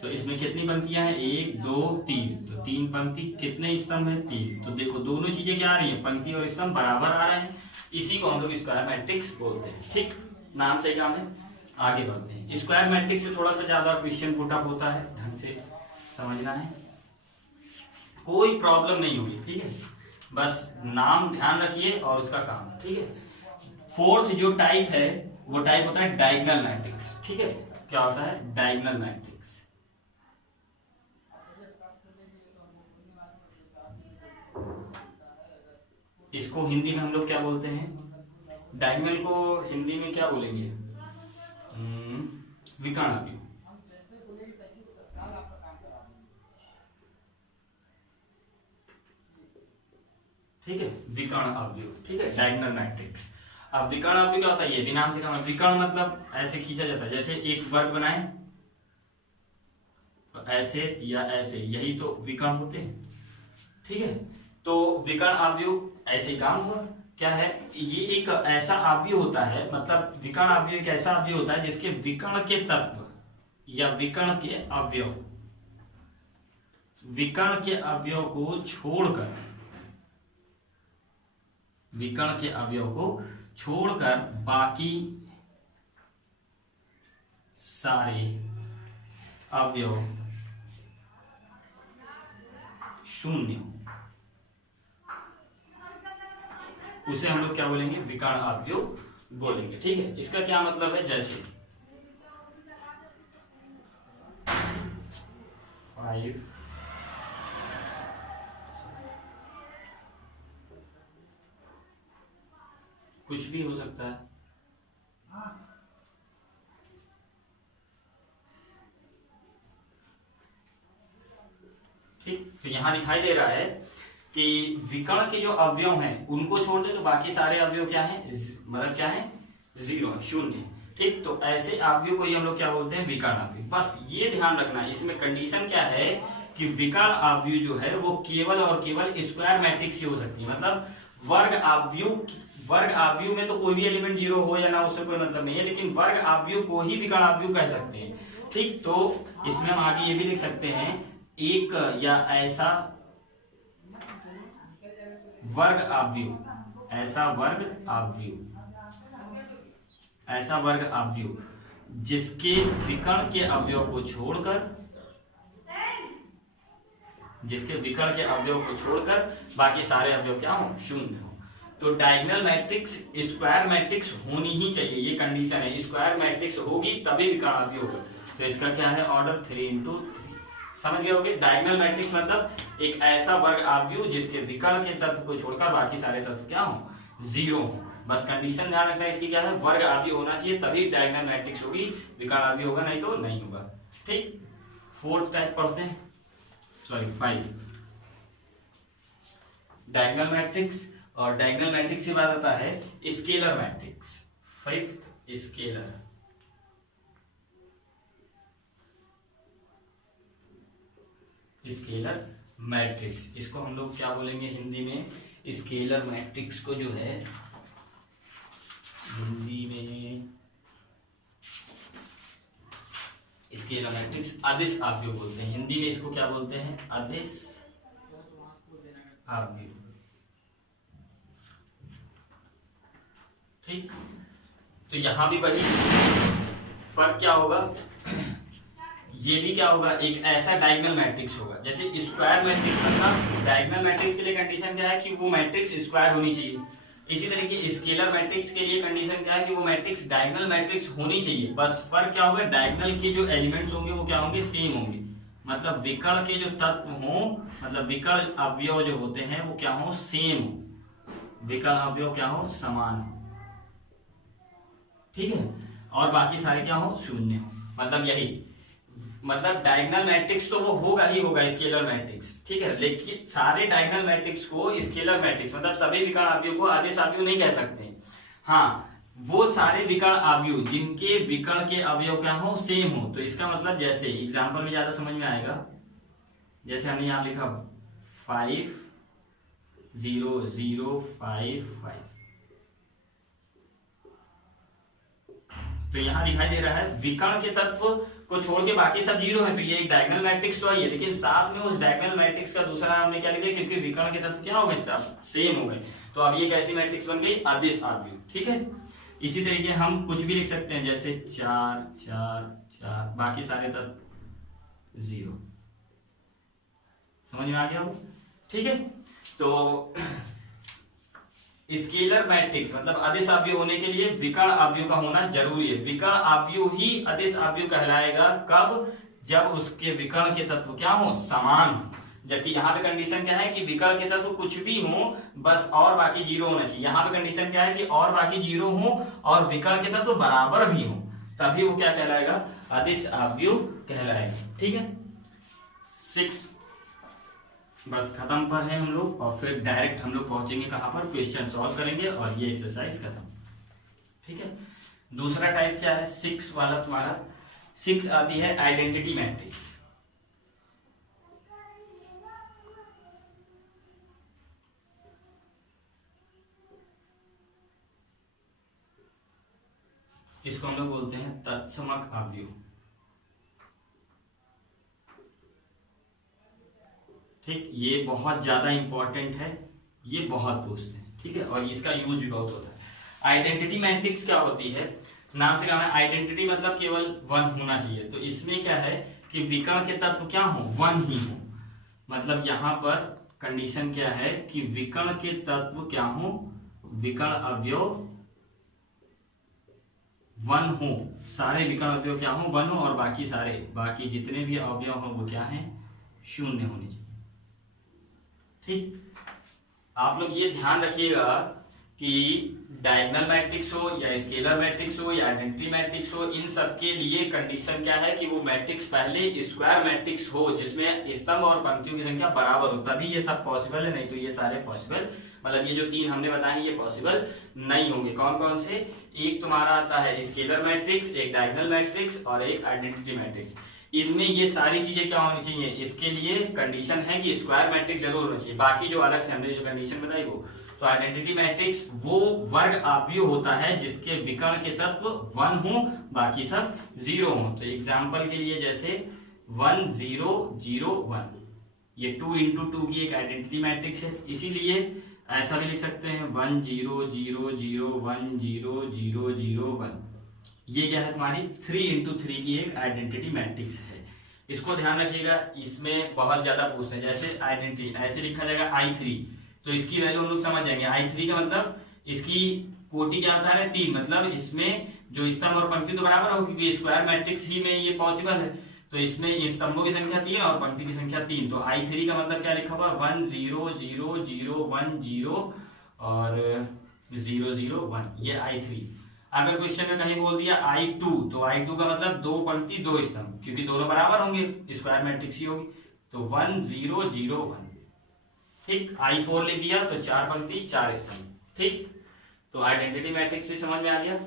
तो इसमें कितनी पंक्तियां हैं, 1 2 3, तो 3 पंक्ति, कितने स्तंभ है, 3। तो देखो दोनों चीजें क्या आ रही है, पंक्ति और स्तंभ बराबर आ रहे हैं, इसी को हम लोग स्क्वायर मैट्रिक्स बोलते हैं, ठीक। नाम से काम है, आगे बढ़ते हैं। स्क्वायर मैट्रिक्स से थोड़ा सा ज्यादा क्वेश्चन पुट अप होता है, ढंग से समझना है, कोई प्रॉब्लम नहीं होगी, ठीक है, बस नाम ध्यान रखिए और उसका काम, ठीक है। फोर्थ जो टाइप है वो टाइप होता है डायगोनल मैट्रिक्स, ठीक है। क्या होता है, डायगोनल मैट्रिक्स। इसको हिंदी में हम लोग क्या बोलते हैं, डायगोनल को हिंदी में क्या बोलेंगे, विकर्ण आव्यूह, ठीक है, विकर्ण आव्यूह, ठीक है, डायगोनल मैट्रिक्स। अब विकर्ण आव्यूह क्या होता है, ये भी नाम से काम है। विकर्ण मतलब ऐसे खींचा जाता है, जैसे एक वर्ग बनाए तो ऐसे या ऐसे, यही तो विकर्ण होते हैं, ठीक है। तो विकर्ण आव्यूह ऐसे काम हुआ, क्या है, ये एक ऐसा आव्यूह होता है, मतलब विकर्ण आव्यूह एक ऐसा आव्यूह होता है जिसके विकर्ण के तत्व या विकर्ण के अवयव, विकर्ण के अवयव को छोड़कर, विकर्ण के अवयव को छोड़कर बाकी सारे अवयव शून्य, उसे हम लोग क्या बोलेंगे, विकर्ण आव्यूह बोलेंगे, ठीक है। इसका क्या मतलब है, जैसे 5 कुछ भी हो सकता है, ठीक। तो यहां दिखाई दे रहा है कि विकर्ण के जो अवयव हैं उनको छोड़ दे तो बाकी सारे अवयव क्या हैं, मतलब क्या है, 0 है, शून्य, ठीक। तो ऐसे अवयव को ही हम लोग क्या बोलते हैं, विकर्ण अवयव। बस ये ध्यान रखना, इसमें कंडीशन क्या है कि विकर्ण अवयव जो है वो केवल और केवल स्क्वायर मैट्रिक्स ही हो सकती है, मतलब वर्ग अवयव में तो कोई भी एलिमेंट 0 हो या ना, उससे कोई मतलब नहीं है, लेकिन वर्ग अवयव को ही विकर्ण अवयव कह सकते हैं, ठीक। तो इसमें हम आगे ये भी लिख सकते हैं, एक या ऐसा वर्ग अवयव, ऐसा वर्ग अवयव जिसके विकर्ण के अवयव को छोड़कर, बाकी सारे अवयव क्या हो, शून्य हो। तो डायगोनल मैट्रिक्स स्क्वायर मैट्रिक्स होनी ही चाहिए, ये कंडीशन है, स्क्वायर मैट्रिक्स होगी तभी विकर्ण अवयव होगा। तो इसका क्या है, ऑर्डर 3 इंटू 3, समझ गए होगे। डायगोनल मैट्रिक्स मतलब एक ऐसा वर्ग अवयव जिसके विकर्ण के तत्व को छोड़कर बाकी सारे तत्व क्या हो, 0 हो। बस कंडीशन ध्यान रखना इसकी क्या है, वर्ग अवयव होना चाहिए तभी डायगोनल मैट्रिक्स होगी, विकर्ण अवयव होगा नहीं तो नहीं होगा, ठीक। फोर्थ टाइप पढ़ते हैं, सॉरी 5 डायगोनल मैट्रिक्स, और डायगोनल मैट्रिक्स के बाद आता है scalar matrix. 5th scalar matrix, इसको हम लोग क्या बोलेंगे हिंदी में, स्केलर मैट्रिक्स को जो है हिंदी में स्केलर मैट्रिक्स अदिश आव्यूह बोलते हैं, हिंदी में इसको क्या बोलते हैं, अदिश आव्यूह। ठीक, तो यहां भी वही फर्क क्या होगा, ये भी क्या होगा, एक ऐसा डायगोनल मैट्रिक्स होगा। जैसे स्क्वायर मैट्रिक्स मतलब डायगोनल मैट्रिक्स के लिए कंडीशन क्या है कि वो मैट्रिक्स स्क्वायर होनी चाहिए, इसी तरीके स्केलर मैट्रिक्स के लिए कंडीशन क्या है कि वो मैट्रिक्स डायगोनल मैट्रिक्स होनी चाहिए। बस फर्क क्या होगा, डायगोनल के जो एलिमेंट्स होंगे वो क्या होंगे, सेम होंगे। मतलब विकर्ण के जो तत्व हो, मतलब विकर्ण अवयव जो होते हैं वो क्या हो, सेम हो, विकर्ण अवयव क्या हो, समान हो। ठीक है, और बाकी सारे क्या हो, शून्य हो। मतलब यही, मतलब डायगोनल मैट्रिक्स तो वो होगा ही होगा स्केलर मैट्रिक्स, ठीक है, लेकिन सारे डायगोनल मैट्रिक्स को स्केलर मैट्रिक्स मतलब सभी विकर्ण आव्यूह को अदिश आव्यूह नहीं कह सकते। हाँ, वो सारे विकर्ण आव्यूह जिनके विकर्ण के अवयव क्या हो, सेम हो। तो इसका मतलब जैसे एग्जांपल में ज्यादा समझ में आएगा, जैसे हमने यहां लिखा 5 0 0 5 5, तो यहां दिखाई दे रहा है विकर्ण के तत्व को छोड़ के बाकी सब जीरो है, तो ये एक डायगोनल मैट्रिक्स तो है, लेकिन साथ में उस डायगोनल मैट्रिक्स का दूसरा नाम हमने क्या लिखा, क्योंकि विकर्ण के तत्व क्या हो गए, सब सेम हो गए, तो अब ये कैसी मैट्रिक्स बन गई, अदिश आव्यूह। ठीक है, इसी तरीके हम कुछ भी लिख सकते हैं, जैसे 4 4 4, बाकी सारे तत्व 0। समझ में आ गया हो? ठीक है, तो स्केलर मैट्रिक्स मतलब अदिश आव्यूह होने के लिए विकर्ण आव्यूह का होना जरूरी है। विकर्ण आव्यूह ही अदिश आव्यूह कहलाएगा, कब, जब उसके विकर्ण के तत्व क्या हो, समान हो। जबकि यहाँ पे कंडीशन क्या है कि विकर्ण के तत्व कुछ भी हो बस और बाकी जीरो होना चाहिए। यहाँ पे कंडीशन क्या है कि और बाकी जीरो हो और विकर्ण के तत्व बराबर भी हो, तभी वो क्या कहलाएगा, अदिश आव्यूह कहलाएगा। ठीक है, 6 बस खत्म पर है हम लोग, और फिर डायरेक्ट हम लोग पहुंचेंगे कहां पर, क्वेश्चन सॉल्व करेंगे और ये एक्सरसाइज खत्म। ठीक है, दूसरा टाइप क्या है, 6 वाला तुम्हारा 6 आती है आइडेंटिटी मैट्रिक्स। इसको हम लोग बोलते हैं तत्समक आव्यूह। ठीक, ये बहुत ज्यादा इंपॉर्टेंट है, ये बहुत पूछते हैं। ठीक है, और इसका यूज भी बहुत होता है। आइडेंटिटी मैट्रिक्स क्या होती है, नाम से क्या है, आइडेंटिटी मतलब केवल 1 होना चाहिए। तो इसमें क्या है कि विकर्ण के तत्व क्या हो, 1 ही हो। मतलब यहां पर कंडीशन क्या है कि विकर्ण के तत्व क्या हो, विकर्ण अवयव 1 हो, सारे विकर्ण अवयव क्या हो, 1 हो, और बाकी सारे, बाकी जितने भी अवयव हो वो क्या है, 0 होने चाहिए। ठीक, आप लोग ये ध्यान रखिएगा कि डायगोनल मैट्रिक्स हो या स्केलर मैट्रिक्स हो या आइडेंटिटी मैट्रिक्स हो, इन सब के लिए कंडीशन क्या है कि वो मैट्रिक्स पहले स्क्वायर मैट्रिक्स हो, जिसमें स्तंभ और पंक्तियों की संख्या बराबर हो, तभी ये सब पॉसिबल है, नहीं तो ये सारे पॉसिबल, मतलब ये जो 3 हमने बताए ये पॉसिबल नहीं होंगे। कौन कौन से, एक तुम्हारा आता है स्केलर मैट्रिक्स, एक डायगोनल मैट्रिक्स और एक आइडेंटिटी मैट्रिक्स। इनमें ये सारी चीजें क्या होनी चाहिए, इसके लिए कंडीशन है कि स्क्वायर मैट्रिक्स जरूर होना चाहिए। बाकी जो अलग से हमने जो कंडीशन बताई वो, तो आइडेंटिटी मैट्रिक्स वो वर्ग आव्यूह होता है जिसके विकर्ण के तत्व 1 हो, बाकी सब 0 हो। तो एग्जांपल के लिए जैसे 1 0 0 1, ये 2 × 2 की एक आइडेंटिटी मैट्रिक्स है, इसीलिए ऐसा भी लिख सकते हैं 1 0 0 0 1 0 0 0 1। ये क्या है तुम्हारी 3 × 3 की एक आइडेंटिटी मैट्रिक्स है। इसको ध्यान रखिएगा, इसमें बहुत ज्यादा पूछते हैं। जैसे आइडेंटिटी ऐसे लिखा जाएगा I3, तो इसकी वैल्यू हम लोग समझ जाएंगे। I3 का मतलब इसकी कोटि क्या होता है, 3, मतलब इसमें जो स्तंभ और पंक्ति तो बराबर हो, क्योंकि स्क्वायर मैट्रिक्स ही में ये पॉसिबल है। तो इसमें स्तंभों की संख्या 3 और पंक्ति की संख्या 3, तो I3 का मतलब क्या लिखा हुआ, 1 0 0 0 1 0 और 0 0 1, ये I3। अगर क्वेश्चन में कहीं बोल दिया I2, तो I2 का मतलब 2 पंक्ति 2 स्तंभ, क्योंकि दोनों बराबर होंगे, स्क्वायर मैट्रिक्स ही होगी, तो 1 0 0 1। ठीक, I4 लिख दिया तो 4 पंक्ति 4 स्तंभ। ठीक, तो आइडेंटिटी मैट्रिक्स भी समझ में आ गया।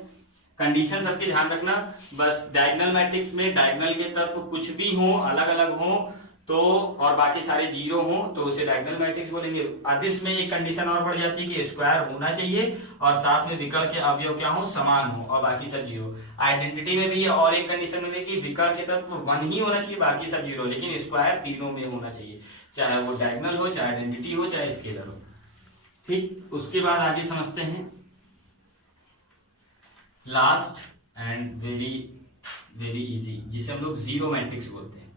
कंडीशन सबके ध्यान रखना, बस डायगोनल मैट्रिक्स में डायगोनल के तत्व कुछ भी हो, अलग अलग हो, तो और बाकी सारे जीरो हो तो उसे डायगोनल मैट्रिक्स बोलेंगे। अब इसमें एक कंडीशन और बढ़ जाती है कि स्क्वायर होना चाहिए और साथ में विकर्ण के अवयव क्या हो, समान हो, और बाकी सब जीरो। आइडेंटिटी में भी और एक कंडीशन मिलेगी, विकर्ण के तत्व 1 ही होना चाहिए, बाकी सब जीरो, लेकिन स्क्वायर तीनों में होना चाहिए, चाहे वो डायगोनल हो, चाहे आइडेंटिटी हो, चाहे स्केलर हो। ठीक, उसके बाद आगे समझते हैं last and very very easy, जिसे हम लोग जीरो मैट्रिक्स बोलते हैं।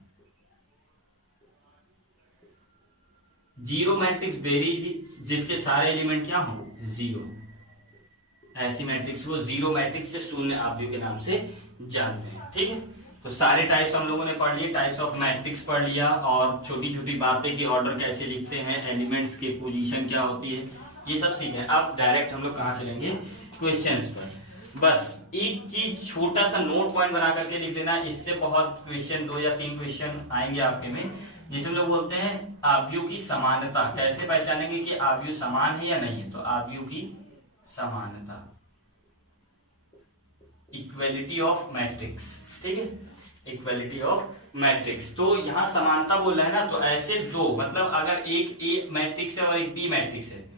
जीरो मैट्रिक्स वेरी इजी, जिसके सारे एलिमेंट क्या हो, जीरो। ऐसी मैट्रिक्स को जीरो मैट्रिक्स से शून्य अवयव के नाम से जानते हैं। ठीक है, तो सारे टाइप्स हम लोगों ने पढ़ लिए, टाइप्स ऑफ मैट्रिक्स पढ़ लिया, और छोटी छोटी बातें कि ऑर्डर कैसे लिखते हैं, एलिमेंट्स की पोजीशन क्या होती है, ये सब सीखे। अब डायरेक्ट हम लोग कहाँ चलेंगे, क्वेश्चंस पर। बस एक चीज छोटा सा नोट पॉइंट बना करके लिख लेना, इससे बहुत क्वेश्चन, 2 या 3 क्वेश्चन आएंगे आपके में, जिसे हम लोग बोलते हैं अवयव की समानता। कैसे पहचानेंगे कि अवयव समान है या नहीं है, तो अवयव की समानता, इक्वलिटी ऑफ मैट्रिक्स। ठीक है, इक्वलिटी ऑफ मैट्रिक्स। तो यहाँ समानता बोल रहा है ना, तो ऐसे दो, मतलब अगर एक ए मैट्रिक्स है और एक बी मैट्रिक्स है,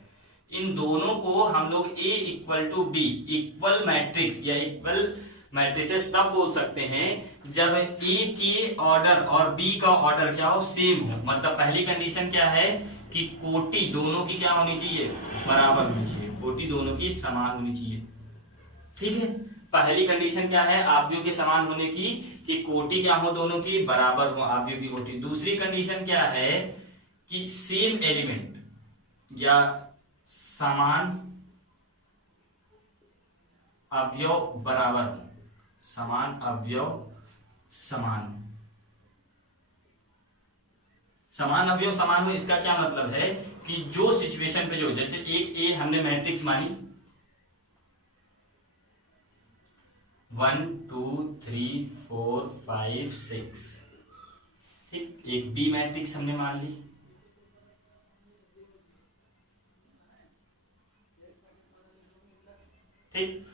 इन दोनों को हम लोग a equal to b, equal matrix या इक्वल मैट्रिसेस तब बोल सकते हैं जब ए की ऑर्डर और बी का ऑर्डर क्या हो, सेम हो। मतलब पहली कंडीशन क्या है कि कोटि दोनों की क्या होनी चाहिए, बराबर होनी चाहिए, कोटि दोनों की समान होनी चाहिए। ठीक है, पहली कंडीशन क्या है अवयव के समान होने की, कि कोटि क्या हो, दोनों की बराबर हो अवयव की कोटि। दूसरी कंडीशन क्या है कि सेम एलिमेंट या समान अवयव बराबर हो, समान अवयव, समान अवयव समान हो। इसका क्या मतलब है कि जो सिचुएशन पे, जो जैसे एक ए हमने मैट्रिक्स मानी 1 2 3 4 5 6, ठीक, एक बी मैट्रिक्स हमने मान ली, ठीक।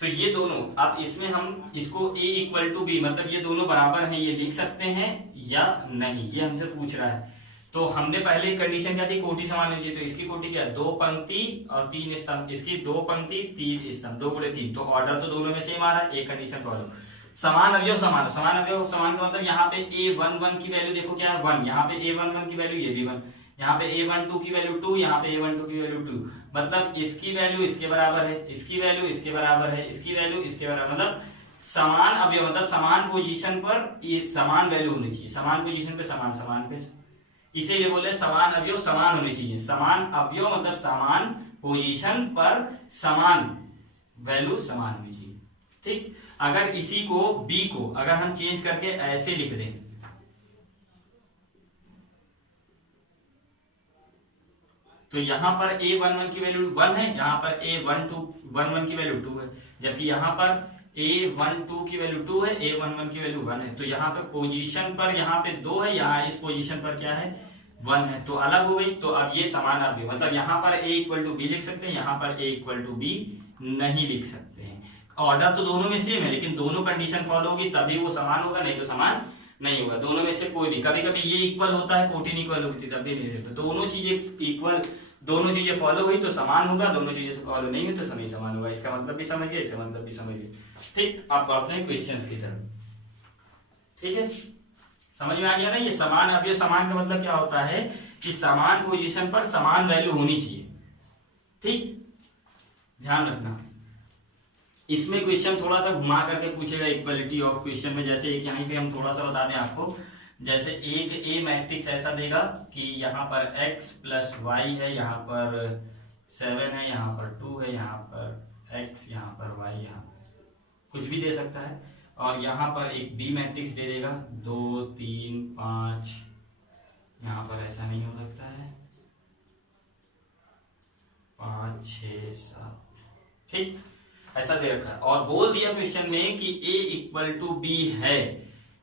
तो ये दोनों, अब इसमें हम इसको a इक्वल टू बी, मतलब ये दोनों बराबर हैं, ये लिख सकते हैं या नहीं, ये हमसे पूछ रहा है। तो हमने पहले कंडीशन क्या थी, कोटि समान होनी चाहिए, तो इसकी कोटि क्या है, 2 पंक्ति और 3 स्तंभ, इसकी 2 पंक्ति 3 स्तंभ, 2 गुणे 3, तो ऑर्डर तो दोनों में सेम आ रहा है, एक कंडीशन फॉलो। समान अवयव समान, समान अवयव समान का मतलब यहाँ पे a11 की वैल्यू देखो क्या है 1, यहाँ पे a11 की वैल्यू ये भी 1, यहाँ पे a12 की वैल्यू 2, यहाँ पे a12 की वैल्यू 2, मतलब इसकी वैल्यू इसके बराबर है, इसकी वैल्यू इसके बराबर है, इसकी वैल्यू इसके बराबर, मतलब समान अवयव, मतलब समान पोजीशन पर ये समान वैल्यू होनी चाहिए, समान पोजीशन पे समान, समान पे, इसीलिए बोले समान अवयव समान होनी चाहिए। समान अवयव मतलब समान पोजीशन पर समान वैल्यू समान होनी चाहिए। ठीक, अगर इसी को बी को अगर हम चेंज करके ऐसे लिख दें, तो यहां पर a11 की वैल्यू 1 है, यहां पर a11 की वैल्यू 2 है, जबकि यहां पर a12 की वैल्यू 2 है, a11 की वैल्यू 1 है। तो यहाँ पे पोजीशन पर यहाँ पे 2 है, यहाँ इस पोजीशन पर क्या है 1 है, तो अलग हो गई। तो अब ये समान अवयव, मतलब यहाँ पर a इक्वल टू बी लिख सकते हैं, यहाँ पर a इक्वल टू बी नहीं लिख सकते हैं। ऑर्डर तो दोनों में सेम है, लेकिन दोनों कंडीशन फॉलो होगी तभी वो समान होगा, नहीं तो समान नहीं होगा। दोनों में से कोई भी, कभी कभी ये इक्वल होता है, कोटि इक्वल होती है, तब भी नहीं देता। दोनों चीजें इक्वल, दोनों चीजें फॉलो हुई तो समान होगा, दोनों चीजें से फॉलो नहीं हुई तो नहीं समान होगा। इसका मतलब भी समझिए, इसका मतलब भी समझिए। ठीक, आप बढ़ते हैं क्वेश्चंस की तरफ। ठीक है, समझ में आ गया ना। ये समान अवयव समान का मतलब क्या होता है कि समान पोजीशन पर समान वैल्यू होनी चाहिए। ठीक, ध्यान रखना। इसमें क्वेश्चन थोड़ा सा घुमा करके पूछेगा इक्वलिटी ऑफ क्वेश्चन में, जैसे एक यहाँ पे हम थोड़ा सा बता दें आपको, जैसे एक ए मैट्रिक्स ऐसा देगा कि यहाँ पर x प्लस वाई है, यहाँ पर 7 है, यहाँ पर 2 है, यहाँ पर x, यहाँ पर y, यहाँ कुछ भी दे सकता है। और यहाँ पर एक बी मैट्रिक्स दे देगा 2 3 5, यहाँ पर ऐसा नहीं हो सकता है 5 6 7, ठीक, ऐसा दे रखा है। और बोल दिया क्वेश्चन में कि a इक्वल टू बी है,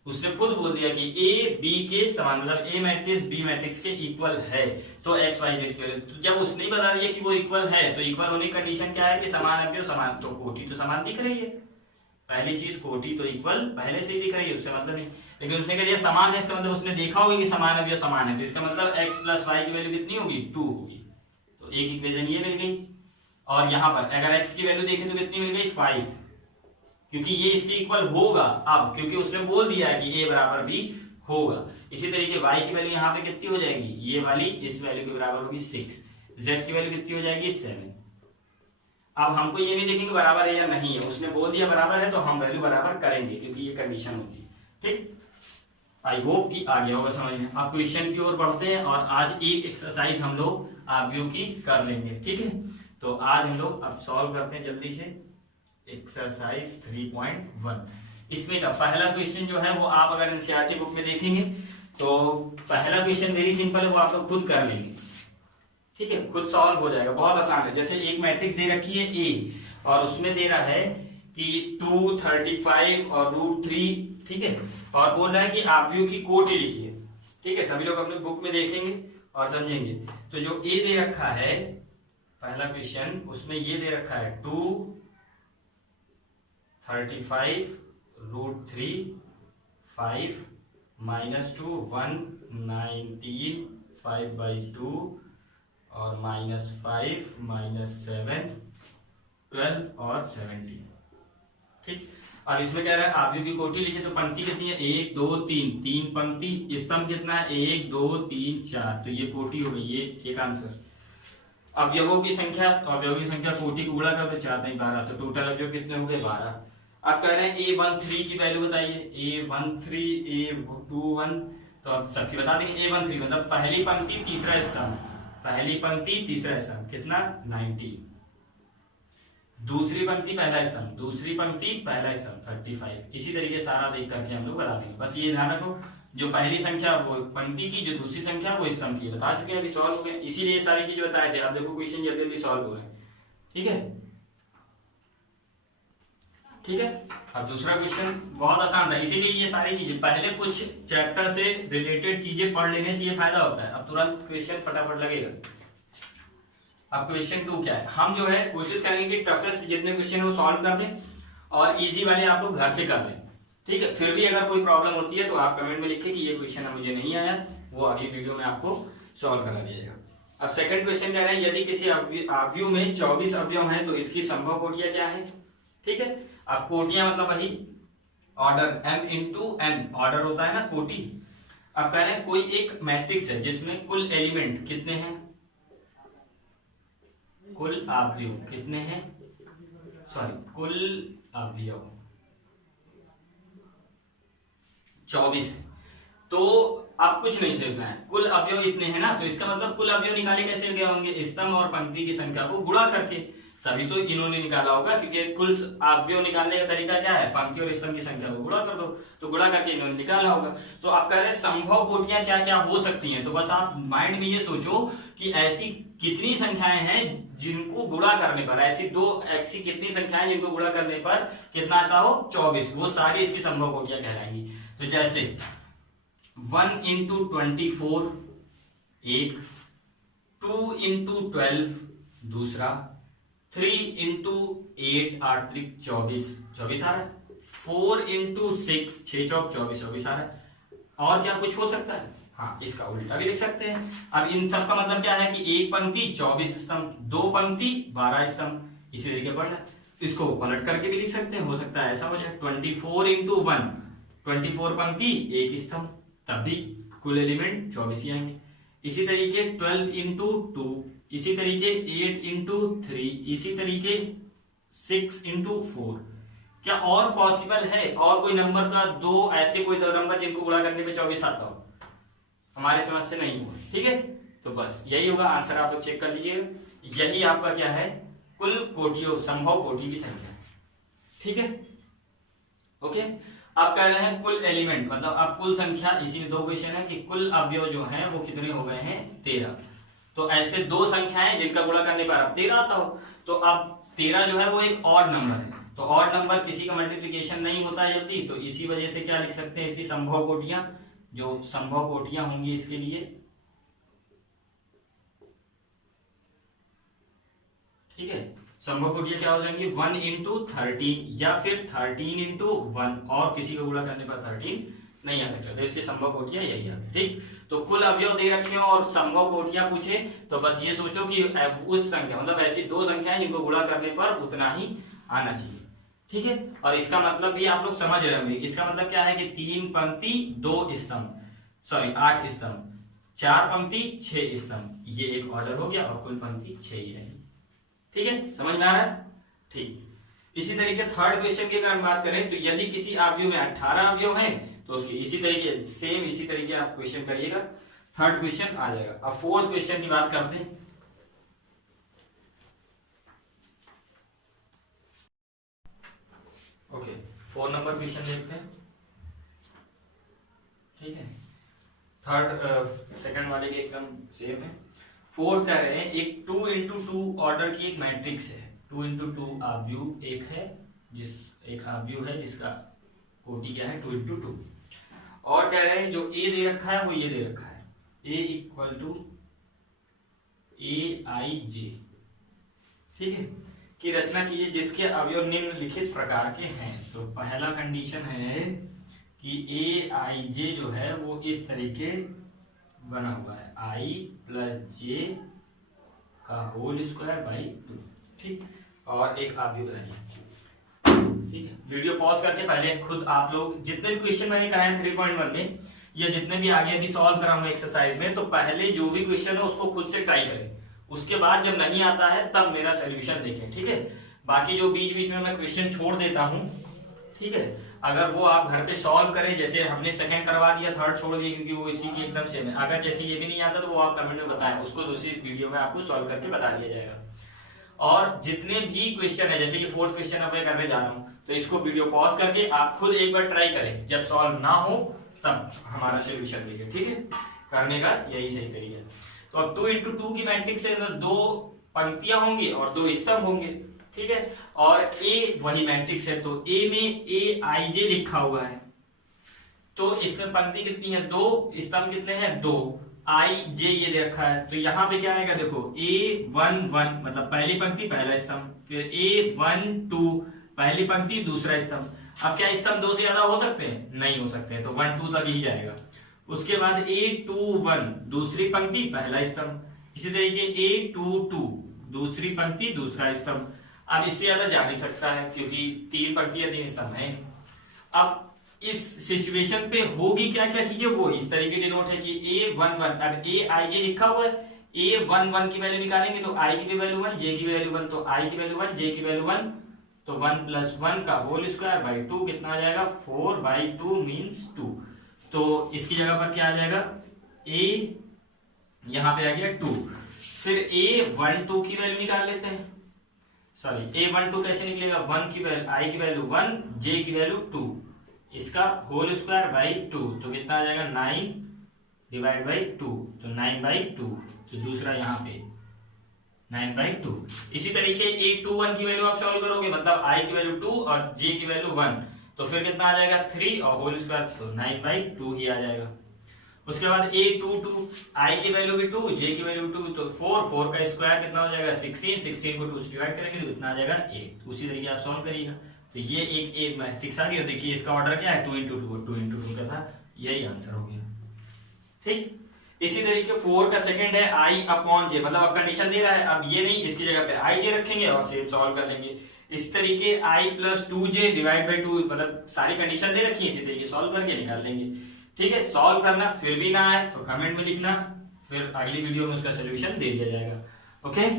उसने खुद बोल दिया कि a b के समान, मतलब a मैट्रिक्स b मैट्रिक्स के इक्वल है, तो x y z के। तो जब उसने ही बता दिया कि वो इक्वल है, तो इक्वल होने की कंडीशन क्या है कि समान अवयव समान, तो कोटि तो समान दिख रही है। पहली चीज कोटि तो इक्वल पहले से ही दिख रही है, उससे मतलब नहीं। लेकिन उसने कह दिया समान है, इसका मतलब उसने देखा होगा कि समान अवयव समान है, तो इसका मतलब x प्लस वाई की वैल्यू कितनी होगी 2 होगी। तो एक इक्वेशन ये मिल गई। और यहाँ पर अगर x की वैल्यू देखें तो कितनी मिल गई 5, क्योंकि ये इसके इक्वल होगा अब, क्योंकि उसने बोल दिया है कि a बराबर b होगा। इसी तरीके y की वैल्यू यहाँ पे कितनी हो जाएगी, ये वाली इस वैल्यू के बराबर होगी 6, z की वैल्यू कितनी हो जाएगी 7। अब हमको ये नहीं देखेंगे बराबर है या नहीं है, उसने बोल दिया बराबर है तो हम वैल्यू बराबर करेंगे, क्योंकि ये कंडीशन होती है। ठीक, आई होप कि आ गया होगा समझ में। अब क्वेश्चन की ओर बढ़ते हैं और आज एक एक्सरसाइज हम लोग आव्यूह की कर लेंगे। ठीक है, तो आज हम लोग अब सॉल्व करते हैं जल्दी से एक्सरसाइज 3.1। इसमें का पहला क्वेश्चन जो है वो आप अगर एनसीईआरटी बुक में देखेंगे तो पहला क्वेश्चन वेरी सिंपल है, वो आप लोग खुद कर लेंगे। ठीक है, खुद सॉल्व हो जाएगा, बहुत आसान है। जैसे एक मैट्रिक्स दे रखी है A और उसमें दे रहा है कि 2, 35 और √3। ठीक है, और बोल रहा है कि आव्यूह की कोटि लिखिए। ठीक है, सभी लोग अपने बुक में देखेंगे और समझेंगे। तो जो A दे रखा है पहला क्वेश्चन, उसमें ये दे रखा है 2, 35 √3, 5 -2, 1, 19, 5/2 और -5, -7, 12 और 17। ठीक, अब इसमें कह रहा है आव्यूह की कोटि लिखिए, तो पंक्ति कितनी है 1, 2, 3, 3 पंक्ति, स्तंभ कितना है 1, 2, 3, 4, तो ये कोटि हो गई, ये एक आंसर। अवयवों की संख्या, तो अवयवों की संख्या कोटि को गुणा कर तो 4 नहीं 12, तो टोटल अवयव कितने हो गए 12। अब कह रहे हैं A13 की वैल्यू बताइए, A13, A21, तो अब सबकी बता देंगे। A13 मतलब पहली पंक्ति तीसरा स्तंभ, पहली पंक्ति तीसरा स्तंभ कितना 90, दूसरी पंक्ति पहला स्तंभ, दूसरी पंक्ति पहला स्तंभ 35। इसी तरीके सारा देख करके हम लोग बता देंगे। बस ये ध्यान रखो, जो पहली संख्या वो पंक्ति की, जो दूसरी संख्या वो स्तंभ की, बता चुके हैं, अभी सॉल्व हो गए, इसीलिए सारी चीजें बताए थे। अब देखो क्वेश्चन जल्दी जल्दी सॉल्व हो रहे हैं। ठीक है, ठीक है। अब दूसरा क्वेश्चन बहुत आसान था, इसीलिए ये सारी चीजें पहले कुछ चैप्टर से रिलेटेड चीजें पढ़ लेने से ये फायदा होता है। अब तुरंत क्वेश्चन फटाफट लगेगा। अब क्वेश्चन 2 क्या है, हम जो है कोशिश करेंगे कि टफेस्ट जितने क्वेश्चन है वो सॉल्व कर दें और इजी वाले आप लोग घर से कर लें। ठीक है, फिर भी अगर कोई प्रॉब्लम होती है तो आप कमेंट में लिखें कि ये क्वेश्चन मुझे नहीं आया, वो अगली वीडियो में आपको सॉल्व करा दिया जाएगा। अब सेकंड क्वेश्चन कह रहे हैं यदि किसी आव्यूह में 24 अवयव हैं तो इसकी संभव कोटियां क्या है। ठीक है, अब कोटियां मतलब वही ऑर्डर m × n, ऑर्डर होता है ना कोटि। अब कह रहे हैं कोई एक मैट्रिक्स है जिसमें कुल एलिमेंट कितने हैं, कुल अवयव कितने हैं, कुल अवयव 24 है। तो अब कुछ नहीं सोचना है, कुल अवयव इतने हैं ना, तो इसका मतलब कुल अवयव निकाले कैसे गए होंगे, स्तंभ और पंक्ति की संख्या को गुणा करके, तभी तो इन्होंने निकाला होगा, क्योंकि कुल अवयव निकालने का तरीका क्या है, पंक्ति और स्तंभ की संख्या को गुणा कर दो, तो गुणा करके इन्होंने निकाला होगा। तो आप कह रहे हैं संभव कोटियां क्या क्या हो सकती हैं, तो बस आप माइंड में ये सोचो कि ऐसी कितनी संख्याएं हैं जिनको गुणा करने पर, ऐसी कितनी संख्याएं जिनको गुणा करने पर कितना आता हो 24, वो सारी इसकी संभव कोटियां कहलाएंगी। तो जैसे 1 × 24 एक, 2 × 12 दूसरा, 3 × 8 8 त्रिक 24 आ रहा है, 4 × 6 6 चौक 24 आ रहा है। और क्या कुछ हो सकता है, हाँ इसका उल्टा भी लिख सकते हैं। अब इन सब का मतलब क्या है कि एक पंक्ति 24 स्तंभ, दो पंक्ति 12 स्तंभ, इसी तरीके बढ़ रहा है। इसको पलट करके भी लिख सकते हैं, हो सकता है ऐसा हो जाए 24 × 1, 24 पंक्ति एक स्तंभ, तब भी कुल एलिमेंट 24 ही आएंगे। इसी तरीके 12 × 2, इसी तरीके 8 × 3, इसी तरीके 6 × 4। क्या और पॉसिबल है और कोई नंबर का दो ऐसे कोई दो नंबर जिनको गुणा करने पे 24 आता हो, हमारे समझ से नहीं हुआ। ठीक है, तो बस यही होगा आंसर, आप लोग चेक कर लीजिए। यही आपका क्या है, कुल कोटियों संभव कोटि की संख्या। ठीक है, ओके। आप कह रहे हैं कुल एलिमेंट मतलब अब कुल संख्या, इसी में दो क्वेश्चन है कि कुल अवयव जो हैं वो कितने हो गए हैं 13। तो ऐसे दो संख्याएं जिनका गुणा करने पर अब 13 आता हो, तो अब 13 जो है वो एक ऑड नंबर है, तो ऑड नंबर किसी का मल्टीप्लिकेशन नहीं होता है जल्दी, तो इसी वजह से क्या लिख सकते हैं, इसकी संभव कोटियां, जो संभव कोटियां होंगी इसके लिए, ठीक है, संभव कोटियां क्या हो जाएंगी 1 × 13 या फिर 13 × 1, और किसी को गुणा करने पर 13 नहीं आ सकता, तो इसकी संभव कोटियां यही आ गई। ठीक, तो कुल अवयव दे रखे हो और संभव कोटियां पूछे तो बस ये सोचो कि उस संख्या मतलब ऐसी दो संख्याएं जिनको गुणा करने पर उतना ही आना चाहिए। ठीक है, और इसका मतलब भी आप लोग समझ रहे होंगे। इसका मतलब क्या है कि 3 पंक्ति 2 स्तंभ, सॉरी 8 स्तंभ, 4 पंक्ति 6 स्तंभ, ये एक ऑर्डर हो गया और कुल पंक्ति 6 ही रहेगी। ठीक है, समझ में आ रहा है? ठीक, इसी तरीके थर्ड क्वेश्चन की अगर हम बात करें तो यदि किसी अवयव में 18 अवयव हैं तो उसके इसी तरीके सेम इसी तरीके आप क्वेश्चन करिएगा, थर्ड क्वेश्चन आ जाएगा। अब फोर्थ क्वेश्चन की बात करते हैं। ओके, 4 नंबर क्वेश्चन देखते हैं। ठीक है, थर्ड सेकंड वाले के एकदम सेम है। फोर्थ कह रहे हैं एक 2 into 2 ऑर्डर की एक मैट्रिक्स है। 2 into 2 अवयव एक है, एक अवयव है जिसका कोटि क्या है 2 into 2, और कह रहे हैं जो ए दे रखा है वो ये दे रखा है, ए इक्वल टू AIJ। ठीक है, की रचना कीजिए जिसके अवयव निम्नलिखित प्रकार के हैं। तो पहला कंडीशन है कि AIJ जो है वो इस तरीके बना हुआ है, I + J का होल स्क्वायर बाई 2। ठीक, और एक अवयव बनाइए। ठीक है, वीडियो पॉज करके पहले खुद आप लोग जितने भी क्वेश्चन मैंने कराए हैं 3.1 में या जितने भी आगे अभी सॉल्व कराऊंगा एक्सरसाइज में, तो पहले जो भी क्वेश्चन है उसको खुद से ट्राई करें। उसके बाद जब नहीं आता है तब मेरा सोल्यूशन देखें। ठीक है, बाकी जो बीच बीच में मैं क्वेश्चन छोड़ देता हूं, ठीक है, अगर वो आप घर पे सॉल्व करें, जैसे हमने सेकंड करवा दिया, थर्ड छोड़ दिया क्योंकि वो इसी की एकदम सेम है। अगर जैसे ये भी नहीं आता तो वो आप कमेंट में बताएं, उसको दूसरी वीडियो में आपको सॉल्व करके बता दिया जाएगा। और जितने भी क्वेश्चन है, जैसे ये फोर्थ क्वेश्चन अब मैं करने जा रहा हूँ, तो इसको वीडियो पॉज करके आप खुद एक बार ट्राई करें, जब सॉल्व ना हो तब हमारा सोल्यूशन देखें। ठीक है, करने का यही सही तरीका है। तो अब 2 into 2 की मैट्रिक्स है, 2 पंक्तियां होंगी और 2 स्तंभ होंगे। ठीक है, और ए वही मैट्रिक्स है, तो ए में AIJ लिखा हुआ है, तो इसमें पंक्ति कितनी है 2, स्तंभ कितने हैं 2, IJ ये दे रखा है। तो यहाँ पे क्या आएगा देखो, A11 मतलब पहली पंक्ति पहला स्तंभ, फिर A12 पहली पंक्ति दूसरा स्तंभ। अब क्या स्तंभ 2 से ज्यादा हो सकते हैं? नहीं हो सकते, तो 1 2 तक ही जाएगा। उसके बाद A21 दूसरी पंक्ति पहला स्तंभ, इसी तरीके A22 दूसरी पंक्ति दूसरा स्तंभ। अब इससे ज्यादा जा नहीं सकता है क्योंकि 3 पंक्तियां 3 स्तंभ है। अब इस सिचुएशन पे होगी क्या क्या चीजें, वो इस तरीके डिनोट है कि A11, अब AIJ लिखा हुआ है, A11 की वैल्यू निकालेंगे तो I की भी वैल्यू 1, J की वैल्यू 1, तो I की वैल्यू 1, J की वैल्यू 1, तो 1 + 1 का होल स्क्वायर बाई 2 कितना आ जाएगा 4/2 मीन्स 2। तो इसकी जगह पर क्या आ जाएगा, A यहाँ पे आ गया 2। फिर A12 की वैल्यू निकाल लेते हैं, सॉरी A12 कैसे निकलेगा, 1 की वैल्यू, I की वैल्यू 1, J की वैल्यू 2, इसका होल स्क्वायर बाई 2, तो कितना आ जाएगा 9/2, तो 9/2, तो दूसरा यहाँ पे 9/2। इसी तरीके A21 की वैल्यू आप सॉल्व करोगे, मतलब I की वैल्यू 2 और J की वैल्यू 1, तो फिर कितना आ जाएगा 3 और होल स्क्वायर, तो 9/2 ही आ जाएगा। उसके बाद A22 I की वैल्यू भी 2, J की वैल्यू 2, तो 4 का स्क्वायर कितना हो जाएगा 16 को 2 से डिवाइड करेंगे तो कितना आ जाएगा 8। उसी तरीके आप सॉल्व करिएगा, तो ये एक मैट्रिक्स आ गया। देखिए इसका ऑर्डर क्या है 2 into 2 का था, यही आंसर हो गया। ठीक, इसी तरीके 4 का सेकंड है I/J, मतलब अब कंडीशन दे रहा है, अब ये नहीं, इसकी जगह पे IJ रखेंगे और सेम सॉल्व कर लेंगे। इस तरीके I + 2J / 2, मतलब सारी कंडीशन दे रखी है, इसी तरीके सॉल्व करके निकाल लेंगे। ठीक है, सॉल्व करना, फिर भी ना आए तो कमेंट में लिखना, फिर अगली वीडियो में उसका सोल्यूशन दे दिया जाएगा। ओके,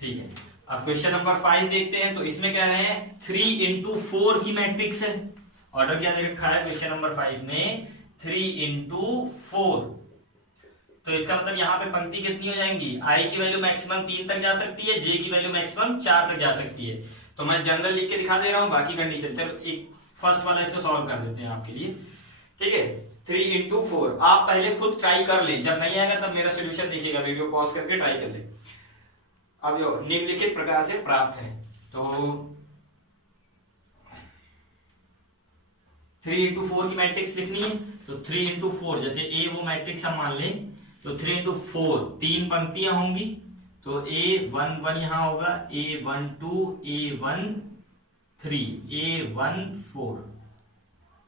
ठीक है। अब क्वेश्चन नंबर 5 देखते हैं। तो इसमें कह रहे हैं 3 into 4 की मैट्रिक्स है। ऑर्डर क्या दे रखा है क्वेश्चन नंबर 5 में 3 into 4। तो इसका मतलब यहाँ पे पंक्ति कितनी हो जाएंगी, I की वैल्यू मैक्सिमम 3 तक जा सकती है, J की वैल्यू मैक्सिमम 4 तक जा सकती है। तो मैं जनरल लिख के दिखा दे रहा हूँ, बाकी कंडीशन चलो एक फर्स्ट वाला इसको सॉल्व कर देते हैं आपके लिए। ठीक है, 3 into 4 आप पहले खुद ट्राई कर ले, जब नहीं आएगा तब मेरा सोल्यूशन देखिएगा, वीडियो पॉज करके ट्राई कर ले। अब जो निम्नलिखित प्रकार से प्राप्त है, तो 3 into 4 की मैट्रिक्स लिखनी है। तो 3 into 4 जैसे A वो मैट्रिक्स हम मान लें, तो 3 into 4 3 पंक्तियां होंगी, तो A11 यहां होगा, A12, A13, A14।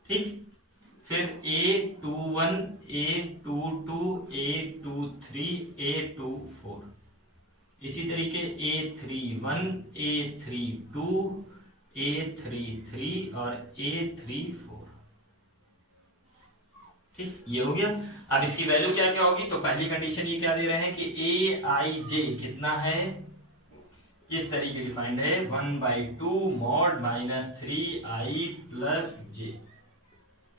ठीक, फिर A21, A22, A23, A24, इसी तरीके A31, A32, A33 और A34। ठीक, ये हो गया। अब इसकी वैल्यू क्या क्या होगी, तो पहली कंडीशन ये क्या दे रहे हैं कि Aij कितना है, इस तरीके डिफाइंड है 1/2 मॉड -3i + j।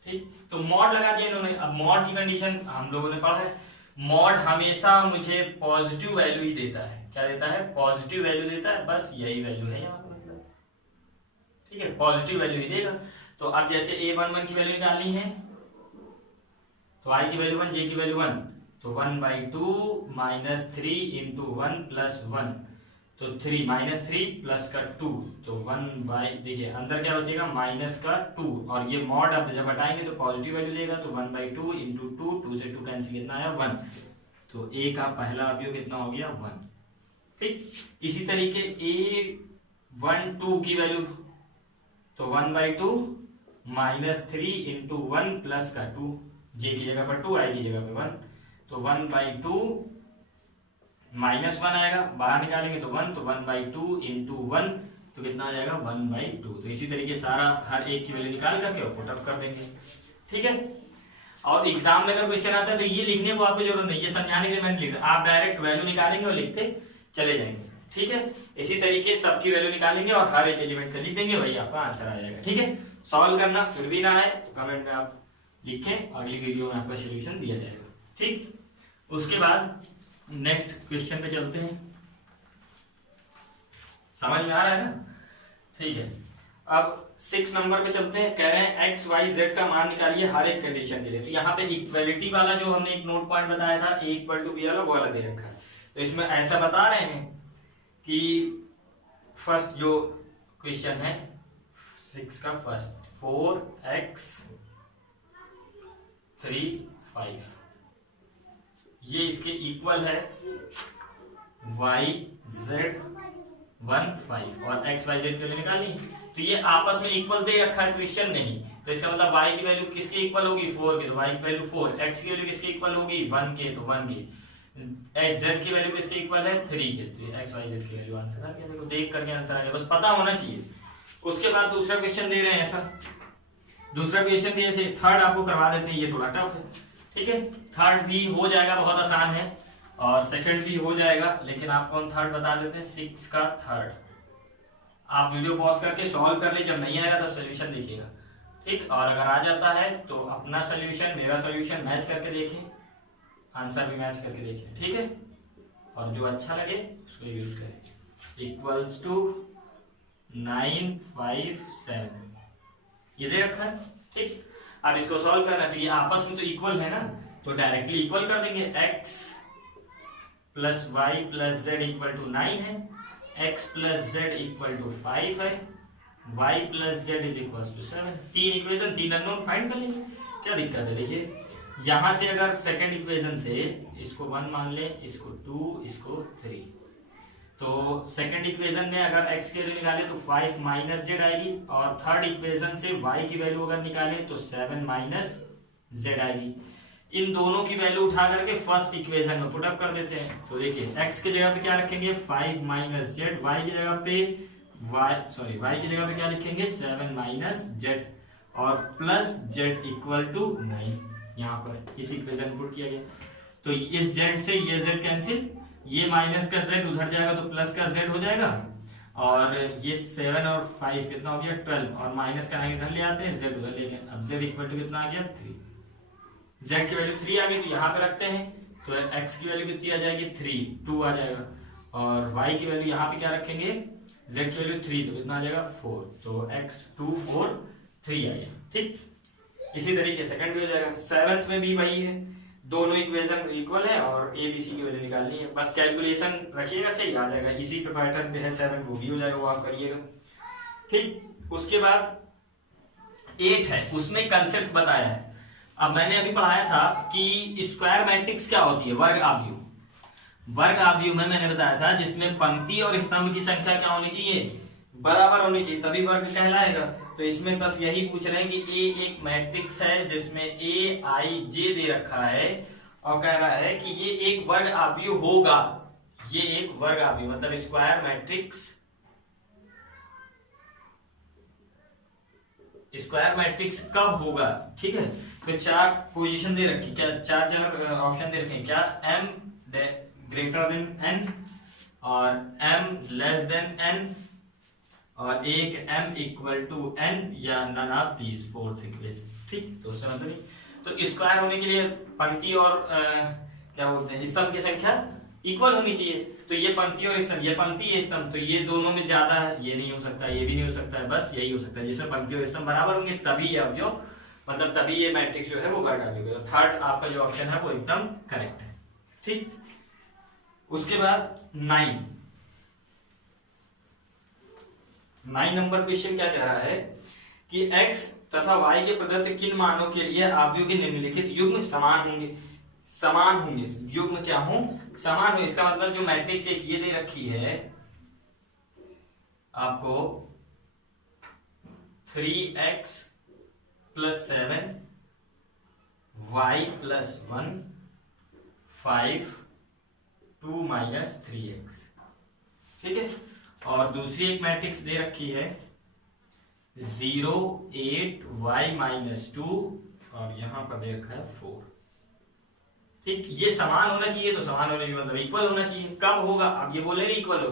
ठीक, तो मॉड लगा दिया इन्होंने। अब मॉड की कंडीशन हम लोगों ने पढ़ा है, मॉड हमेशा मुझे पॉजिटिव वैल्यू ही देता है। क्या देता है, पॉजिटिव वैल्यू देता है, बस यही वैल्यू है यहाँ पर मतलब। ठीक है, पॉजिटिव वैल्यू ही देगा। तो अब जैसे A11 की वैल्यू निकालनी है, तो i की वैल्यू 1, j की वैल्यू 1, तो 1/2 -3 × 1 + 1, तो 3 -3 प्लस का 2, तो 1 देखिए अंदर क्या बचेगा, माइनस का 2, और ये मॉड अब जब हटाएंगे तो पॉजिटिव वैल्यू देगा, तो 1/2 × 2, 2 से 2 कैंसिल, कितना आया 1, तो a का पहला अवयव कितना हो गया 1। ठीक, इसी तरीके A12 की वैल्यू, तो 1/2 -3 × 1 प्लस का 2, j की जगह पर 2, i की जगह पर 1, तो 1/2 -1 आएगा, बाहर निकालेंगे तो 1, तो 1/2 × 1, तो कितना आ जाएगा 1/2। तो इसी तरीके सारा हर एक की वैल्यू निकाल करके पुट अप कर देंगे। ठीक है, और एग्जाम में अगर क्वेश्चन आता है तो ये लिखने को आपको जरूरत नहीं, ये समझाने के लिए मैंने लिखा, आप डायरेक्ट वैल्यू निकालेंगे और लिखते चले जाएंगे। ठीक है, इसी तरीके सबकी वैल्यू निकालेंगे और हर एक एलिमेंट का लिख देंगे, वही आपका आंसर आ जाएगा। ठीक है, सॉल्व करना फिर भी ना आए कमेंट में आप लिखें, अगली वीडियो में आपका सोल्यूशन दिया जाएगा। ठीक, उसके बाद नेक्स्ट क्वेश्चन पे चलते हैं। समझ में आ रहा है ना? ठीक है, अब 6 नंबर पे चलते हैं। कह रहे हैं x, y, z का मान निकालिए हर एक कंडीशन के लिए। तो यहाँ पे इक्वलिटी वाला जो हमने एक नोट पॉइंट बताया था, a = b वाला, वो अलग दे रखा है। तो इसमें ऐसा बता रहे हैं कि फर्स्ट जो क्वेश्चन है 6 का फर्स्ट, 4x 3 5, ये इसके इक्वल है y z 1 5 और x y z के लिए निकाली। तो ये आपस में इक्वल दे रखा है, क्वेश्चन नहीं, तो इसका मतलब y की वैल्यू किसके इक्वल होगी 4 के, तो y की वैल्यू 4, x की वैल्यू किसके इक्वल होगी 1 के, तो 1 के, z की वैल्यू किसके इक्वल है 3 के, तो x y z की वैल्यू आंसर आ गया। देखो देख करके आंसर आ गया, बस पता होना चाहिए। उसके बाद दूसरा क्वेश्चन दे रहे हैं ऐसा, दूसरा क्वेश्चन भी ऐसे, थर्ड आपको करवा देते हैं, ये थोड़ा टफ है। ठीक है, थर्ड भी हो जाएगा, बहुत आसान है, और सेकंड भी हो जाएगा, लेकिन आपको हम थर्ड बता देते हैं। 6 का थर्ड, आप वीडियो पॉज करके सॉल्व कर ले, जब नहीं आएगा तब सोल्यूशन देखिएगा। ठीक, और अगर आ जाता है तो अपना सोल्यूशन मेरा सोल्यूशन मैच करके देखें, आंसर भी मैच करके देखें। ठीक है, और जो अच्छा लगे उसको यूज करें। इक्वल्स टू 9 5 7, ये दे रखा है। ठीक, अब इसको सॉल्व करना है, तो ये आपस में तो इक्वल है ना, तो डायरेक्टली इक्वल कर देंगे। x + y + z = 9 है, x + z = 5 है, y + z = 7। तीन इक्वेशन, तीन अननोन फाइंड कर लेंगे, क्या दिक्कत है। देखिए यहां से अगर सेकंड इक्वेशन से इसको 1 मान ले, इसको 2, इसको 3, तो सेकंड इक्वेशन में अगर x की वैल्यू निकाले तो 5 - z आएगी, और थर्ड इक्वेशन से y की वैल्यू अगर निकाले तो 7 - z आएगी। इन दोनों की वैल्यू उठा करके फर्स्ट इक्वेशन में पुट अप कर देते हैं। तो देखिए x की जगह पे क्या रखेंगे 5 - z, y की जगह पे y की जगह पे क्या लिखेंगे 7 - z, और प्लस z = 9। यहाँ पर इस इक्वेशन पुट किया गया, तो इस z से ये z कैंसिल, ये माइनस का z उधर जाएगा तो प्लस का z हो जाएगा, और ये 7 और 5 कितना हो गया 12, और माइनस का इधर ले आते हैं, z उधर ले गए। अब z = कितना आ गया 3, z की वैल्यू 3 आ गई, तो यहाँ पे रखते हैं, तो x की वैल्यू कितनी आ जाएगी 3, 2 आ जाएगा, और y की वैल्यू यहाँ पे क्या रखेंगे, z की वैल्यू 3, तो कितना आ जाएगा 4, तो x 2 4 3 आ गया। ठीक, इसी तरीके सेकंड भी हो जाएगा। सेवंथ में भी वही है, दोनों इक्वेशन इक्वल है और ए बी सी की वैल्यू निकालनी है, बस कैलकुलेशन रखिएगा, सही आ जाएगा। इसी पे पैटर्न पे है 7, वो भी हो जाएगा, वो आप करिएगा। ठीक, उसके बाद 8 है, उसमें कंसेप्ट बताया है। अब मैंने अभी पढ़ाया था कि स्क्वायर मैट्रिक्स क्या होती है, वर्ग आव्यूह। वर्ग आव्यूह में मैंने बताया था जिसमें पंक्ति और स्तंभ की संख्या क्या होनी चाहिए, बराबर होनी चाहिए, तभी वर्ग कहलाएगा। तो इसमें बस यही पूछ रहे हैं कि ए एक मैट्रिक्स है जिसमें ए आई जे दे रखा है और कह रहा है कि ये एक वर्ग आव्यूह होगा, ये एक वर्ग आव्यूह मतलब स्क्वायर मैट्रिक्स, स्क्वायर मैट्रिक्स कब होगा। ठीक है, तो चार पोजीशन दे रखी, क्या चार चार ऑप्शन दे रखे हैं, क्या m ग्रेटर देन n और m लेस देन n और एक m इक्वल टू n या none of these fourth equation. ठीक, तो उससे मतलब नहीं, तो स्क्वायर होने के लिए पंक्ति और क्या बोलते हैं स्तंभ की संख्या इक्वल होनी चाहिए। तो ये पंक्ति और स्तंभ, ये पंक्ति ये स्तंभ, तो ये दोनों में ज्यादा है, ये नहीं हो सकता, ये भी नहीं हो सकता है, बस यही हो सकता है जिसमें पंक्ति और स्तंभ बराबर होंगे तभी ये अवयव मतलब तभी ये मैट्रिक्स जो है वो वर्ग आव्यूह होगा। थर्ड आपका जो ऑप्शन है वो एकदम करेक्ट है। ठीक, उसके बाद 9 नंबर क्वेश्चन क्या कह रहा है कि x तथा y के प्रदत्त किन मानों के लिए आव्यूह के निम्नलिखित युग्म समान होंगे। समान होंगे, युग्म क्या हो, समान हो। इसका मतलब जो मैट्रिक्स एक ये दे रखी है आपको 3x + 7 y + 1 5 2 - 3x। ठीक है, और दूसरी एक मैट्रिक्स दे रखी है 0 8 y - 2 और यहां पर दे रखा है 4। ठीक, ये समान होना चाहिए, तो समान होने का मतलब इक्वल होना चाहिए। कब होगा, अब ये बोले नहीं इक्वल हो,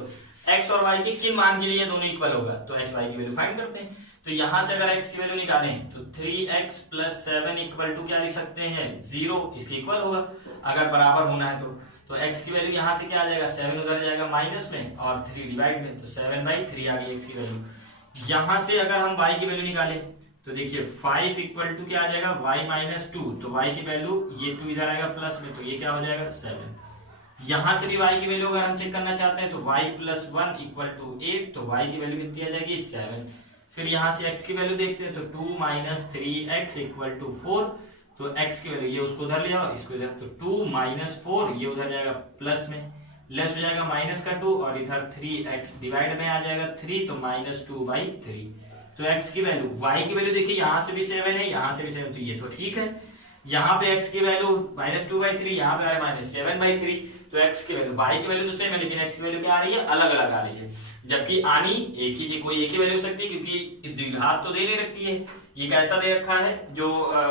x और y के किन मान के लिए दोनों इक्वल होगा, तो x y की वैल्यू फाइंड करते हैं। तो यहां से अगर x की वैल्यू निकालें तो 3x + 7 इक्वल टू क्या लिख सकते हैं 0, इसके इक्वल होगा अगर बराबर होना है तो x की वैल्यू यहां से क्या आ जाएगा 7 उधर जाएगा माइनस में और 3 डिवाइड में, तो 7/3 आ गई x की वैल्यू। यहां से अगर हम y की वैल्यू निकालें तो देखिए 5 इक्वल टू क्या आ जाएगा y - 2, तो y की वैल्यू ये 2 इधर आएगा प्लस में, तो ये क्या हो जाएगा 7। यहां से भी y की वैल्यू अगर हम चेक करना चाहते हैं तो y + 1 = 8, तो y की वैल्यू कितनी आ जाएगी 7। फिर यहां से x की वैल्यू देखते हैं तो 2 - 3x = 4, तो x की वैल्यू ये उसको उधर ले आओ, इसको इधर, तो 2 - 4 ये उधर जाएगा प्लस में, लेस हो जाएगा -2 और इधर 3x डिवाइड में आ जाएगा 3, तो -2/3। तो x की वैल्यू, y की वैल्यू देखिए यहां से भी 7 है, यहां से भी 7, तो ये तो ठीक है। यहां पे x की वैल्यू -2/3, यहां पे आ रहा है -7/3, तो x की वैल्यू, y की वैल्यू तो सेम है लेकिन x की वैल्यू क्या आ रही है अलग अलग आ रही है, जबकि आनी एक ही चीज, कोई एक ही वैल्यू हो सकती है क्योंकि द्विघात तो दे नहीं रखती है। ये कैसा दे रखा है जो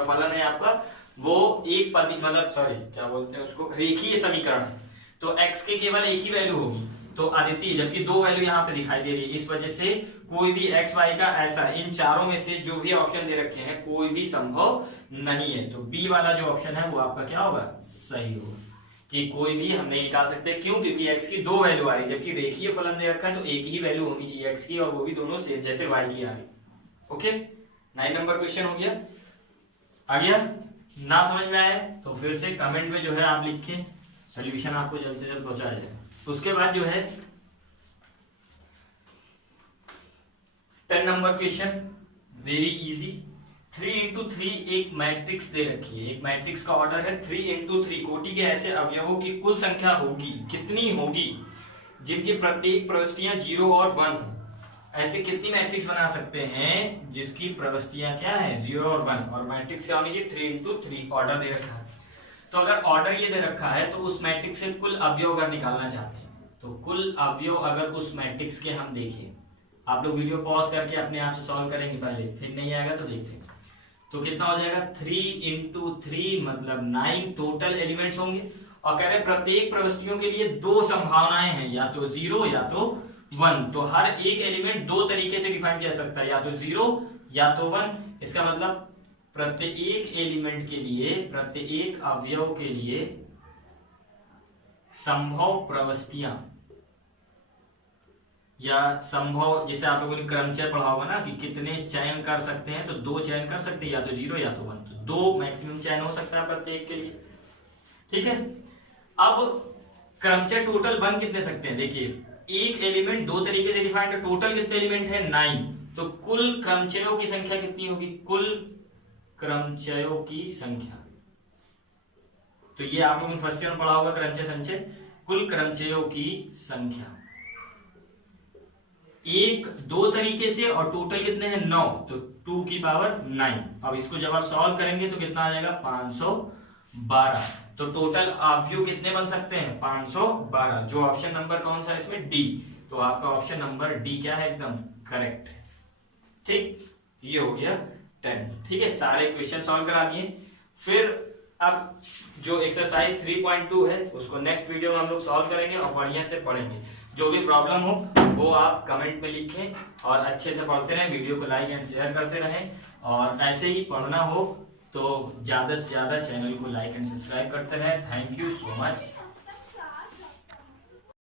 फलन है आपका, वो एक पदी मतलब सॉरी क्या बोलते हैं उसको, रेखीय समीकरण है, तो x की केवल एक ही वैल्यू होगी तो अद्वितीय, जबकि दो वैल्यू यहाँ पे दिखाई दे रही है, इस वजह से कोई भी x y का ऐसा इन चारों में से जो भी ऑप्शन दे रखे हैं कोई भी संभव नहीं है। तो बी वाला जो ऑप्शन है वो आपका क्या होगा सही होगा, कि कोई भी हम नहीं निकाल सकते। क्यों, क्योंकि x की दो वैल्यू आ रही है, जबकि रेखीय फलन दे रखा है तो एक ही वैल्यू होनी चाहिए x की, और वो भी दोनों सेम जैसे y की आ रही। ओके, 9 नंबर क्वेश्चन हो गया। आ गया, ना समझ में आया तो फिर से कमेंट में जो है आप लिखें, सोल्यूशन आपको जल्द से जल्द पहुंचा जाएगा। उसके बाद जो है 10 number question, very easy. 3x3 एक मैट्रिक्स दे रखी है, एक मैट्रिक्स का ऑर्डर है 3x3, कोटि के ऐसे अवयवों की कुल संख्या होगी, कितनी होगी जिनकी प्रत्येक प्रविष्टियां 0 और 1 हो। ऐसे कितनी मैट्रिक्स बना सकते हैं जिसकी प्रविष्टियां क्या है 0 और 1, और मैट्रिक्स क्या होनी चाहिए 3x3, ऑर्डर दे रखा है। तो अगर ऑर्डर ये दे रखा है तो उस मैट्रिक्स से कुल अवयव अगर निकालना चाहते हैं तो कुल अवयव अगर उस मैट्रिक्स के हम देखें, आप लोग वीडियो पॉज करके अपने आप से सॉल्व करेंगे पहले, फिर नहीं आएगा तो देखते हैं। तो कितना हो जाएगा 3x3 मतलब 9 टोटल एलिमेंट्स होंगे, और कह रहे प्रत्येक प्रविष्टियों के लिए दो संभावनाएं हैं, या तो 0 या तो 1। तो हर एक एलिमेंट दो तरीके से डिफाइन किया सकता है, या तो 0 या तो 1। इसका मतलब प्रत्येक एलिमेंट के लिए, प्रत्येक अवयव के लिए संभव प्रविष्टियां या संभव, जैसे आप लोगों ने क्रमचय पढ़ा होगा ना कि कितने चयन कर सकते हैं, तो दो चयन कर सकते हैं, या तो 0 या तो 1, तो दो मैक्सिमम चयन हो सकता है प्रत्येक के लिए। ठीक है, अब क्रमचय टोटल 1 कितने सकते हैं, देखिए एक एलिमेंट दो तरीके से डिफाइंड है, टोटल कितने एलिमेंट है 9, तो कुल क्रमचयों की संख्या कितनी होगी, कुल क्रमचयों की संख्या, तो ये आप लोगों ने फर्स्ट ईयर में पढ़ा होगा क्रमचय संचय, कुल क्रमचयों की संख्या एक 2 तरीके से और टोटल कितने हैं 9, तो 2 की पावर 9। अब इसको जब आप सॉल्व करेंगे तो कितना आ जाएगा 512। तो टोटल ऑब्यू कितने बन सकते हैं 512। जो ऑप्शन नंबर कौन सा है इसमें डी, तो आपका ऑप्शन नंबर डी क्या है एकदम करेक्ट है। ठीक, ये हो गया 10। ठीक है, सारे क्वेश्चन सॉल्व करा दिए। फिर अब जो एक्सरसाइज 3.2 है उसको नेक्स्ट वीडियो में हम लोग सॉल्व करेंगे और बढ़िया से पढ़ेंगे। जो भी प्रॉब्लम हो वो आप कमेंट में लिखें और अच्छे से पढ़ते रहें, वीडियो को लाइक एंड शेयर करते रहें। और ऐसे ही पढ़ना हो तो ज्यादा से ज्यादा चैनल को लाइक एंड सब्सक्राइब करते रहें। Thank you so much.